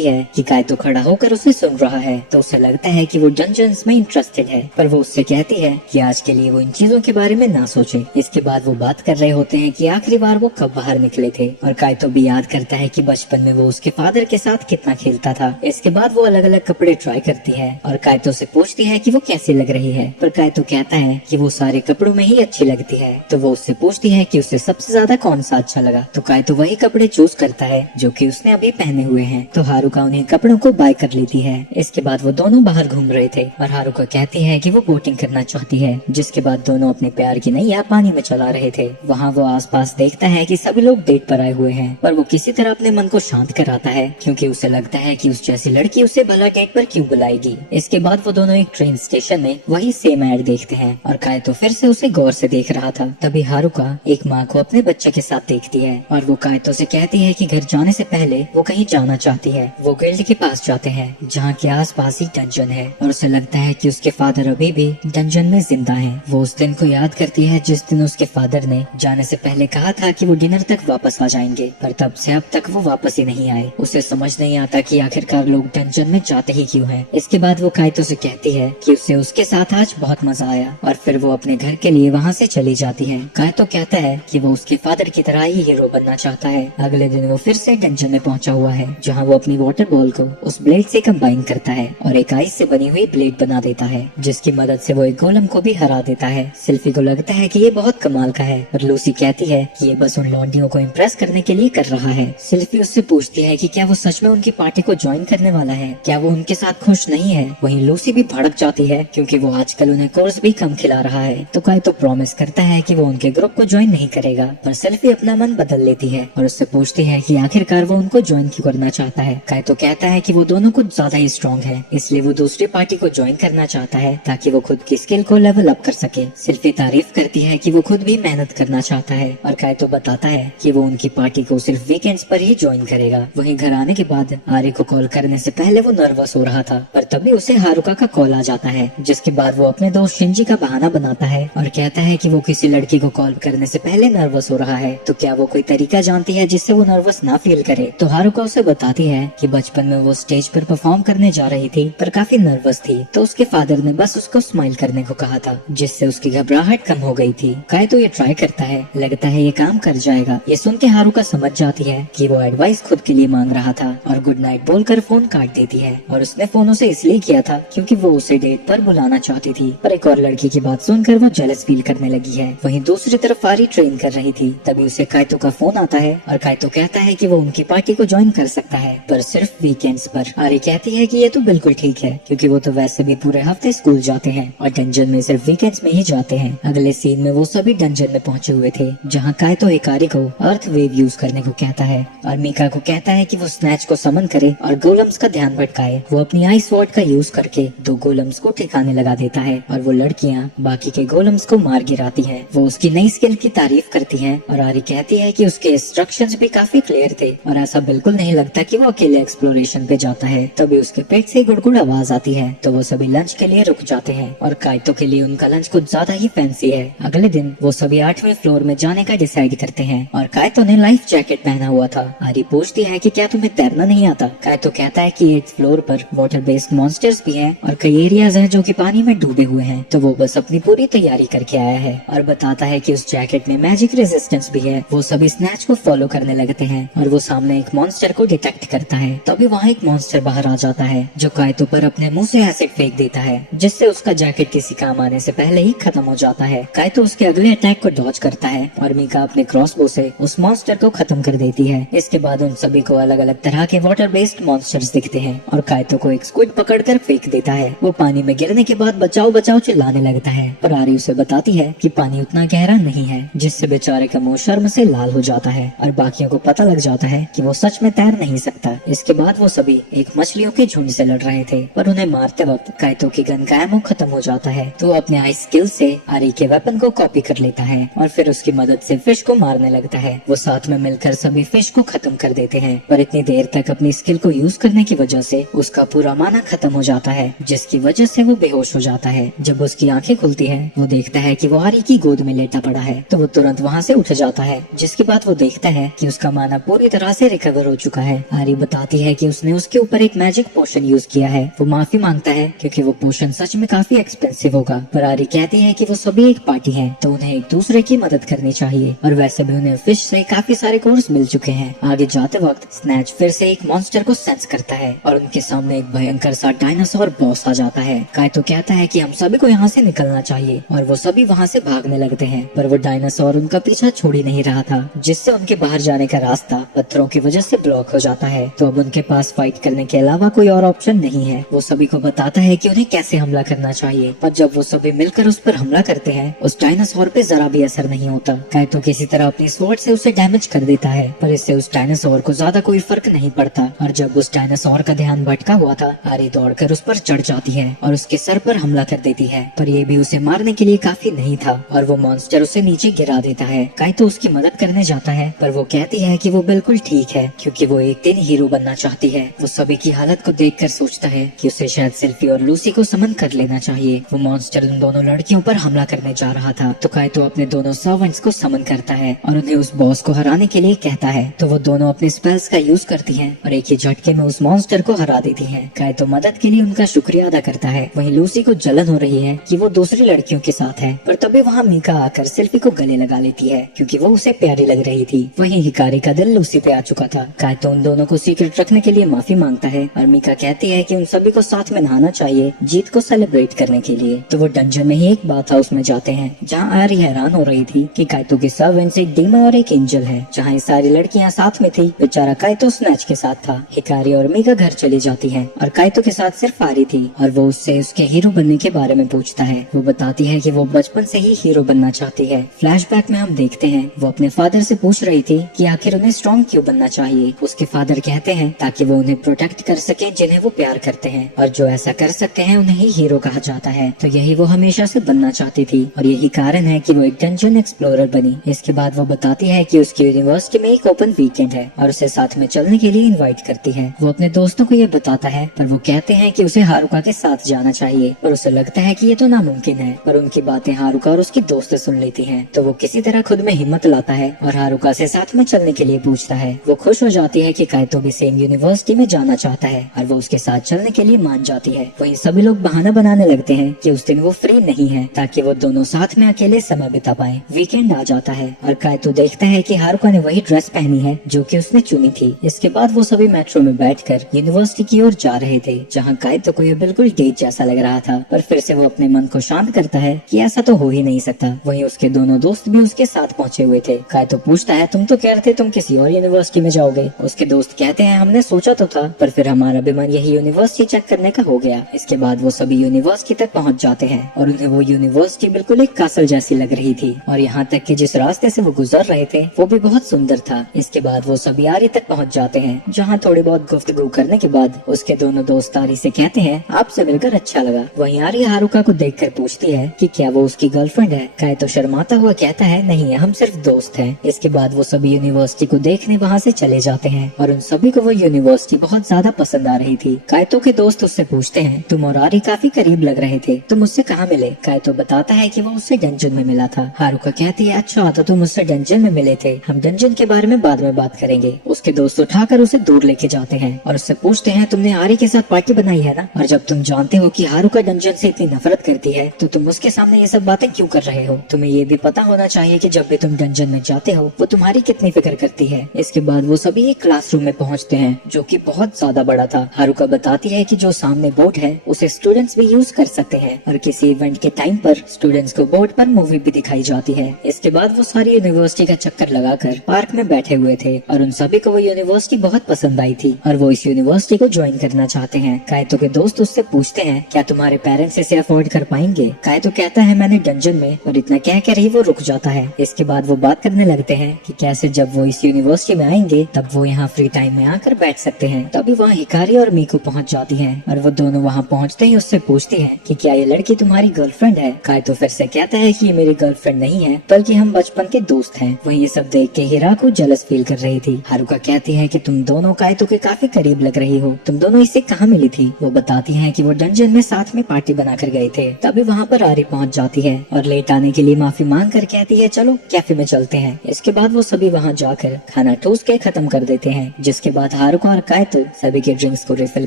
है कि कायतो खड़ा होकर उसे सुन रहा है, तो उसे लगता है कि वो डंजन्स में इंटरेस्टेड है, पर वो उससे कहती है कि आज के लिए वो इन चीजों के बारे में ना सोचे। इसके बाद वो बात कर रहे होते हैं कि आखिरी बार वो कब बाहर निकले थे, और कायतो भी याद करता है कि बचपन में वो उसके फादर के साथ कितना खेलता था। इसके बाद वो अलग अलग कपड़े ट्राई करती है और कायतो से पूछती है कि वो कैसी लग रही है, पर कायतो कहता है कि वो सारे कपड़ों में ही अच्छी लगती है। तो वो उससे पूछती है कि उसे सबसे ज्यादा कौन सा अच्छा लगा, तो कायतो वही कपड़े चूज करता है जो कि उसने अभी पहने हुए हैं। तो हारुका उन्हें कपड़ों को बाय कर लेती है। इसके बाद वो दोनों बाहर घूम रहे थे और हारुका कहती है कि वो बोटिंग करना चाहती है, जिसके बाद दोनों अपने प्यार की नैया पानी में चला रहे थे। वहाँ वो आसपास देखता है कि सभी लोग डेट पर आए हुए हैं, पर वो किसी तरह अपने मन को शांत कराता है क्योंकि उसे लगता है कि उस जैसी लड़की उसे भला डेट पर क्यों बुलाएगी। इसके बाद वो दोनों एक ट्रेन स्टेशन में वही सेम ऐड देखते हैं और कायतो फिर से उसे गौर से देख रहा था। तभी हारुका एक माँ को अपने बच्चे के साथ देखती है और वो कायतो से कहती है कि घर जाने से पहले वो कहीं जाना चाहती है। वो गिल्ड के पास जाते हैं जहाँ के आसपास ही डंजन है और उसे लगता है कि उसके फादर अभी भी डंजन में जिंदा हैं। वो उस दिन को याद करती है जिस दिन उसके फादर ने जाने से पहले कहा था कि वो डिनर तक वापस आ जाएंगे, पर तब से अब तक वो वापस ही नहीं आए। उसे समझ नहीं आता कि आखिरकार लोग डंजन में जाते ही क्यों हैं। इसके बाद वो कायतो से कहती है कि उसे उसके साथ आज बहुत मजा आया और फिर वो अपने घर के लिए वहाँ से चली जाती है। कायतो कहता है कि वो उसके फादर की तरह ही हीरो बनना चाहता है। अगले दिन वो फिर से डंजन में पहुंचा हुआ है, जहाँ वो अपनी वाटर बॉल को उस ब्लेड से कंबाइन करता है और एक आइस से बनी हुई ब्लेड बना देता है, जिसकी मदद से वो एक गोलम को भी हरा देता है। सिल्फी को लगता है कि ये बहुत कमाल का है और लूसी कहती है कि ये बस उन लौंडियों को इम्प्रेस करने के लिए कर रहा है। सिल्फी उससे पूछती है कि क्या वो सच में उनकी पार्टी को ज्वाइन करने वाला है, क्या वो उनके साथ खुश नहीं है। वहीं लूसी भी भड़क जाती है क्योंकि वो आजकल उन्हें कोर्स भी कम खिला रहा है। तो कायतो प्रॉमिस करता है कि वो उनके ग्रुप को ज्वाइन नहीं करेगा, पर सिल्फी अपना मन बदल लेती है और उससे पूछती है कि आखिरकार वो उनको ज्वाइन क्यों करना चाहता है। कायतो कहता है कि वो दोनों कुछ ज्यादा ही स्ट्रॉन्ग है, इसलिए वो दूसरी पार्टी को ज्वाइन करना चाहता है ताकि वो खुद की स्किल को लेवल अप कर सके। सिल्फी तारीफ करती है कि वो खुद भी मेहनत करना चाहता है और कायतो बताता है कि वो उनकी पार्टी को सिर्फ वीकेंड्स पर ही ज्वाइन करेगा। वहीं घर आने के बाद आर्य को कॉल करने से पहले वो नर्वस हो रहा था, पर तभी उसे हारुका का कॉल आ जाता है, जिसके बाद वो अपने दोस्त शिंजी का बहाना बनाता है और कहता है कि वो किसी लड़की को कॉल करने से पहले नर्वस हो रहा है, तो क्या वो कोई तरीका जानती है जिससे वो नर्वस ना फील करे। तो हारुका उसे बताती है कि बचपन में वो स्टेज पर परफॉर्म करने जा रही थी पर काफी नर्वस थी, तो उसके फादर ने बस उसको स्माइल करने को कहा था, जिससे उसकी घबराहट कम हो गई थी। कायतो ये ट्राई करता है, लगता है ये काम कर जाएगा। ये सुन के हारुका समझ जाती है कि वो एडवाइस खुद के लिए मांग रहा था और गुड नाइट बोलकर फोन काट देती है। और उसने फोन उसे इसलिए किया था क्योंकि वो उसे डेट पर बुलाना चाहती थी, पर एक और लड़की की बात सुनकर वो जेलस फील करने लगी है। वहीं दूसरी तरफ आरी ट्रेन कर रही थी, तभी उसे कायतो का फोन आता है और कायतो कहता है कि वो उनकी पार्टी को ज्वाइन कर सकता है, पर सिर्फ वीकेंड्स पर। आरी कहती है कि ये तो बिल्कुल ठीक है क्योंकि वो तो वैसे भी पूरे हफ्ते स्कूल जाते हैं और डंजन में सिर्फ वीकेंड्स में ही जाते हैं। अगले सीन में वो सभी डंजन में पहुंचे हुए थे, जहाँ कायतो हिकारी को अर्थ वेव यूज करने को कहता है और मीका को कहता है कि वो स्नैच को समन करे और गोलम्स का ध्यान भटकाए। वो अपनी आइस वॉर्ड का यूज करके 2 गोलम्स को ठिकाने लगा देता है और वो लड़कियाँ बाकी के गोलम्स को मार गिराती हैं। वो उसकी नई स्किल की तारीफ करती हैं और आरी कहती है कि उसके इंस्ट्रक्शंस भी काफी क्लियर थे और ऐसा बिल्कुल नहीं लगता कि वो अकेले एक्सप्लोरेशन पे जाता है। तभी उसके पेट से गुड़गुड़ आवाज आती है, तो वो सभी लंच के लिए रुक जाते हैं और कायतो के लिए उनका लंच कुछ ज्यादा ही फैंसी है। अगले दिन वो सभी 8वें फ्लोर में जाने का डिसाइड करते हैं और कायतो ने लाइफ जैकेट पहना हुआ था। आरी पूछती है कि क्या तुम्हें तैरना नहीं आता। कायतो कहता है कि 8th फ्लोर पर वाटर बेस्ड मॉन्स्टर्स भी हैं और कई एरियाज हैं जो कि पानी में डूबे हुए हैं, तो वो बस अपनी पूरी तैयारी करके आया है और बताता है कि उस जैकेट में मैजिक रेजिस्टेंस भी है। वो सभी स्नैच को फॉलो करने लगते हैं और वो सामने एक मॉन्स्टर को डिटेक्ट करता है। तभी वहाँ एक मॉन्स्टर बाहर आ जाता है जो कायतो पर अपने मुंह से एसिड फेंक देता है, जिससे उसका जैकेट किसी काम आने से पहले ही खत्म हो जाता है। कायतो उसके अगले अटैक को डॉज करता है और मीका अपने क्रॉसबो से उस मॉन्स्टर को खत्म कर देती है। इसके बाद उन सभी को अलग अलग तरह के वाटर बेस्ड मॉन्स्टर्स दिखते हैं और कायतो को एक स्क्विड पकड़कर फेंक देता है। वो पानी में गिरने के बाद बचाओ बचाओ चिल्लाने लगता है, पर आरी उसे बता बताती है कि पानी उतना गहरा नहीं है, जिससे बेचारे का मुंह शर्म से लाल हो जाता है और बाकियों को पता लग जाता है कि वो सच में तैर नहीं सकता। इसके बाद वो सभी एक मछलियों के झुंड से लड़ रहे थे पर उन्हें मारते वक्त काइतो की गन का एमो खत्म हो जाता है, तो वो अपने आइस स्किल से आरी के वेपन को कॉपी कर लेता है और फिर उसकी मदद से फिश को मारने लगता है। वो साथ में मिलकर सभी फिश को खत्म कर देते हैं, पर इतनी देर तक अपनी स्किल को यूज करने की वजह से उसका पूरा माना खत्म हो जाता है, जिसकी वजह से वो बेहोश हो जाता है। जब उसकी आंखें खुलती है वो देखता है कि वो आरी की गोद में लेटा पड़ा है, तो वो तुरंत वहाँ से उठ जाता है, जिसके बाद वो देखता है कि उसका माना पूरी तरह से रिकवर हो चुका है। आरी बताती है कि उसने उसके ऊपर एक मैजिक पोशन यूज किया है। वो माफी मांगता है क्योंकि वो पोशन सच में काफी एक्सपेंसिव होगा, पर आरी कहती है कि वो सभी एक पार्टी है तो उन्हें एक दूसरे की मदद करनी चाहिए, और वैसे भी उन्हें फिश से काफी सारे कोर्स मिल चुके हैं। आगे जाते वक्त स्नैच फिर से एक मॉन्स्टर को सेंस करता है और उनके सामने एक भयंकर सा डायनासोर बॉस आ जाता है। काइतो कहता है कि हम सभी को यहाँ से निकलना चाहिए और वो सभी वहाँ से भागने लगते हैं, पर वो डायनासोर उनका पीछा छोड़ ही नहीं रहा था, जिससे उनके बाहर जाने का रास्ता पत्थरों की वजह से ब्लॉक हो जाता है। तो अब उनके पास फाइट करने के अलावा कोई और ऑप्शन नहीं है। वो सभी को बताता है कि उन्हें कैसे हमला करना चाहिए, पर जब वो सभी मिलकर उस पर हमला करते हैं उस डायनासोर पे जरा भी असर नहीं होता। काइतो किसी तरह अपनी स्वॉर्ड से उसे डैमेज कर देता है, पर इससे उस डायनासोर को ज्यादा कोई फर्क नहीं पड़ता। और जब उस डायनासोर का ध्यान भटका हुआ था, आरी दौड़कर उस पर चढ़ जाती है और उसके सर पर हमला कर देती है, पर ये भी उसे मारने के लिए काफी नहीं था और वो मॉन्स्टर उसे नीचे गिरा देता है। काइतो उसकी मदद करने जाता है, पर वो कहती है कि वो बिल्कुल ठीक है क्योंकि वो एक दिन हीरो बनना चाहती है। वो सभी की हालत को देखकर सोचता है कि उसे शायद सिल्फी और लूसी को समन कर लेना चाहिए। वो मॉन्स्टर उन दोनों लड़कियों पर हमला करने जा रहा था, तो काइतो अपने दोनों सर्वेंट्स को समन करता है और उन्हें उस बॉस को हराने के लिए कहता है। तो वो दोनों अपने स्पेल्स का यूज करती हैं और एक ही झटके में उस मॉन्स्टर को हरा देती हैं। काइतो मदद के लिए उनका शुक्रिया अदा करता है। वहीं लूसी को जलन हो रही है कि वो दूसरी लड़कियों के साथ है, पर तभी वहाँ मीका आकर सिल्फी को गले लगा लेती है क्योंकि वो उसे प्यारी लग रही थी। वहीं हिकारी का दिल लूसी पे आ चुका था। काइतो उन दोनों को सीक्रेट रखने के लिए माफी मांगता है और मीका कहती है कि उन सभी को साथ में नहाना चाहिए जीत को सेलिब्रेट करने के लिए। तो वो डंजन में ही एक बात हाउस में जाते हैं, जहाँ आरी हैरान हो रही थी कि काइतो के सर्वेंट्स एक डीमन और एक एंजल है। जहाँ ये सारी लड़कियाँ साथ में थी, बेचारा काइतो स्नैच के साथ था। हिकारी और मीका घर चली जाती है और काइतो के साथ सिर्फ आरी थी और वो उससे उसके हीरो बनने के बारे में पूछता है। वो बताती है कि वो बचपन से ही हीरो बनना चाहती है। फ्लैशबैक में हम देखते हैं वो अपने फादर से पूछ रही थी कि आखिर उन्हें स्ट्रॉन्ग क्यों बनना चाहिए। उसके फादर कहते हैं ताकि वो उन्हें प्रोटेक्ट कर सके जिन्हें वो प्यार करते हैं, और जो ऐसा कर सकते हैं उन्हें ही हीरो कहा जाता है। तो यही वो हमेशा से बनना चाहती थी और यही कारण है कि वो एक डंजन एक्सप्लोरर बनी। इसके बाद वो बताती है कि उसकी यूनिवर्सिटी में एक ओपन वीकेंड है और उसे साथ में चलने के लिए इनवाइट करती है। वो अपने दोस्तों को ये बताता है, पर वो कहते हैं कि उसे हारुका के साथ जाना चाहिए, पर उसे लगता है कि ये तो नामुमकिन है। पर उनकी बातें हारुका और उसकी दोस्त सुन लेती हैं, तो वो किसी तरह खुद में हिम्मत लाता है और हारुका से साथ में चलने के लिए पूछता है। वो खुश हो जाती है कि काइतो भी सेम यूनिवर्सिटी में जाना चाहता है और वो उसके साथ चलने के लिए मान जाती है। वहीं सभी लोग बहाना बनाने लगते हैं कि उस दिन वो फ्री नहीं है ताकि वो दोनों साथ में अकेले समय बिता पाए। वीकेंड आ जाता है और काइतो देखता है कि हारुका ने वही ड्रेस पहनी है जो कि उसने चुनी थी। इसके बाद वो सभी मेट्रो में बैठकर यूनिवर्सिटी की ओर जा रहे थे, जहाँ काइतो को ये बिल्कुल डेट जैसा लग रहा था, पर फिर से वो अपने मन को शांत करता है कि ऐसा तो हो ही नहीं सकता। वहीं उसके दोनों दोस्त भी उसके साथ पहुँचे हुए थे। काइतो पूछता है, तुम तो कह रहे थे तुम किसी और यूनिवर्सिटी में जाओगे। उसके दोस्त कहते हैं, हमने सोचा तो था, पर फिर हमारा भी मन यही यूनिवर्सिटी चेक करने का हो गया। इसके बाद वो सभी यूनिवर्सिटी तक पहुँच जाते हैं और उन्हें वो यूनिवर्सिटी बिल्कुल एक कासल जैसी लग रही थी, और यहाँ तक कि जिस रास्ते से वो गुजर रहे थे वो भी बहुत सुंदर था। इसके बाद वो सभी आरी तक पहुँच जाते हैं, जहाँ थोड़ी बहुत गुफ्तगू करने के बाद उसके दोनों दोस्त आरी से कहते हैं, आपसे मिलकर अच्छा लगा। वहीं आरी हारुका को देखकर पूछती है कि क्या वो उसकी गर्लफ्रेंड है। काइतो शर्माता हुआ कहता है, नहीं, हम सिर्फ दोस्त हैं। इसके बाद वो सभी यूनिवर्सिटी को देखने वहाँ से चले जाते हैं और उन सभी को वो यूनिवर्सिटी बहुत ज्यादा पसंद आ रही थी। काइतो के दोस्त उससे पूछते हैं, तुम और आरी काफी करीब लग रहे थे, तुम उससे कहाँ मिले। काइतो बताता है कि वो उससे डंजन में मिला था। हारुका कहती है, अच्छा तो तुम उससे डंजन में मिले थे, हम डंजन के बारे में बाद में बात करेंगे। उसके दोस्त उठाकर उसे दूर लेके जाते हैं और उससे पूछते हैं, तुमने आरी के साथ पार्टी बनाई है ना, और जब तुम जानते हो कि हारुका डंजन से इतनी नफरत करती है तो तुम उसके सामने ये सब बातें क्यों कर रहे हो। तुम्हें ये भी पता होना चाहिए कि जब भी तुम डंजन में जाते हो वो तुम्हारी कितनी फिक्र करती है। इसके बाद वो सभी एक क्लासरूम में पहुँचते हैं जो कि बहुत ज्यादा बड़ा था। हारुका बताती है कि जो सामने बोर्ड है उसे स्टूडेंट्स भी यूज कर सकते हैं और किसी इवेंट के टाइम पर स्टूडेंट्स को बोर्ड पर मूवी भी दिखाई जाती है। इसके बाद वो सारी यूनिवर्सिटी का चक्कर लगाकर पार्क में बैठे हुए थे और उन सभी को वो यूनिवर्सिटी बहुत पसंद आई थी और वो इस यूनिवर्सिटी को ज्वाइन करना चाहते हैं। काइतो के दोस्त उससे पूछते हैं, क्या तुम्हारे पेरेंट्स इसे अफोर्ड कर पाएंगे। काइतो कहता है, मैं मैंने डंजन में, और इतना कहकर ही वो रुक जाता है। इसके बाद वो बात करने लगते हैं कि कैसे जब वो इस यूनिवर्सिटी में आएंगे तब वो यहाँ फ्री टाइम में आकर बैठ सकते हैं। तभी वहाँ हिकारी और मीकू पहुँच जाती है और वो दोनों वहाँ पहुँचते ही उससे पूछती है कि क्या ये लड़की तुम्हारी गर्लफ्रेंड है। काइतो फिर से कहता है कि ये मेरी गर्लफ्रेंड नहीं है बल्कि हम बचपन के दोस्त हैं। वहीं ये सब देख के हिराको जेलस फील कर रही थी। हारुका कहती है कि तुम दोनों काइतो के काफी करीब लग रही हो, तुम दोनों इससे कहाँ मिली थी। वो बताती है कि वो डंजन में साथ में पार्टी बनाकर गए थे। तभी वहाँ पर आरी पहुँच जाती है और लेट आने के लिए माफी मांग कर कहती है चलो कैफे में चलते हैं। इसके बाद वो सभी वहाँ जाकर खाना ठूस के खत्म कर देते हैं, जिसके बाद हारुका और काइतो सभी के ड्रिंक्स को रिफिल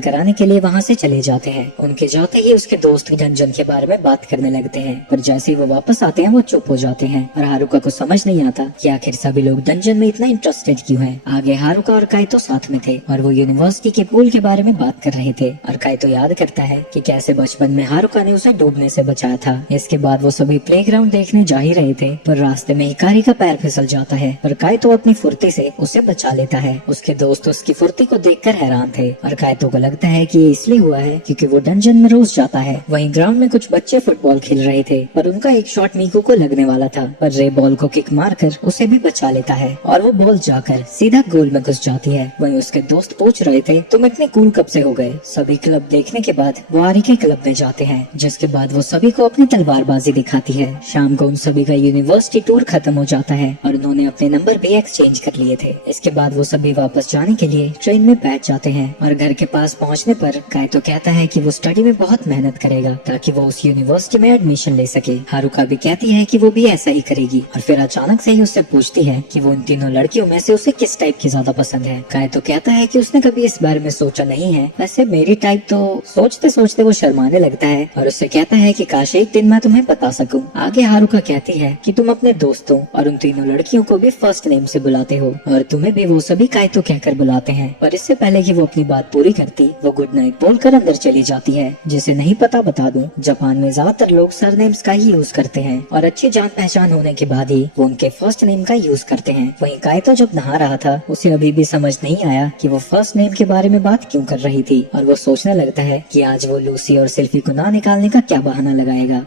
कराने के लिए वहाँ से चले जाते हैं। उनके जाते ही उसके दोस्त डंजन के बारे में बात करने लगते हैं, पर जैसे ही वो वापस आते हैं वो चुप हो जाते हैं और हारुका को समझ नहीं आता कि आखिर सभी लोग डंजन में इतना इंटरेस्टेड क्यों हैं। आगे हारुका और काइतो साथ में थे और वो यूनिवर्सिटी के पूल के बारे में बात कर रहे थे और काइतो याद करता है कि कैसे बचपन में हारुका ने उसे डूबने से बचाया था। इसके बाद वो सभी प्लेग्राउंड देखने जा ही रहे थे, पर रास्ते में हिकारी का पैर फिसल जाता है और काइतो अपनी फुर्ती से उसे बचा लेता है। उसके दोस्त उसकी फुर्ती को देखकर हैरान थे और काइतो को लगता है कि ये इसलिए हुआ है क्योंकि वो डंजन में रोज जाता है। वहीं ग्राउंड में कुछ बच्चे फुटबॉल खेल रहे थे, पर उनका एक शॉट मीकू को लगने वाला था, पर रे बॉल को किक मारकर उसे भी बचा लेता है और वो बॉल जाकर सीधा गोल में घुस जाती है। वहीं उसके दोस्त पूछ रहे थे तुम इतने कूल कब से हो गए। सभी क्लब देखने के बाद वो आरी के क्लब में जाते हैं, जिसके बाद वो सभी को अपनी तलवारबाजी दिखाती है। शाम को उन सभी का यूनिवर्सिटी टूर खत्म हो जाता है और उन्होंने अपने नंबर भी एक्सचेंज कर लिए थे। इसके बाद वो सभी वापस जाने के लिए ट्रेन में बैठ जाते हैं और घर के पास पहुंचने पर काइतो कहता है कि वो स्टडी में बहुत मेहनत करेगा ताकि वो उस यूनिवर्सिटी में एडमिशन ले सके। हारुका भी कहती है कि वो भी ऐसा ही करेगी और फिर अचानक से ही उससे पूछती है कि वो इन तीनों लड़कियों में से उसे किस टाइप की ज्यादा पसंद है। काइतो कहता है कि उसने कभी इस बारे में सोचा नहीं है, वैसे मेरी टाइप तो। सोचते सोचते वो शर्माने लगता है और उससे कहता है कि काश एक दिन मैं तुम्हें बता सकूं। आगे हारुका कहती है कि तुम अपने दोस्तों और उन तीनों लड़कियों को भी फर्स्ट नेम से बुलाते हो और तुम्हें भी वो सभी काइतो कहकर बुलाते हैं, पर इससे पहले कि वो अपनी बात पूरी करती वो गुड नाइट बोलकर अंदर चली जाती है। जिसे नहीं पता बता दूं, जापान में ज्यादातर लोग सरनेम्स का ही यूज करते हैं और अच्छी जान पहचान होने के बाद ही वो उनके फर्स्ट नेम का यूज करते हैं। वहीं काइतो जब नहा रहा था उसे अभी भी समझ नहीं आया कि वो फर्स्ट नेम के बारे में बात क्यों कर रही थी और वो सोचने लगता है कि आज वो लूसी और सिल्फी को ना निकालने का क्या बहाना लगाएगा।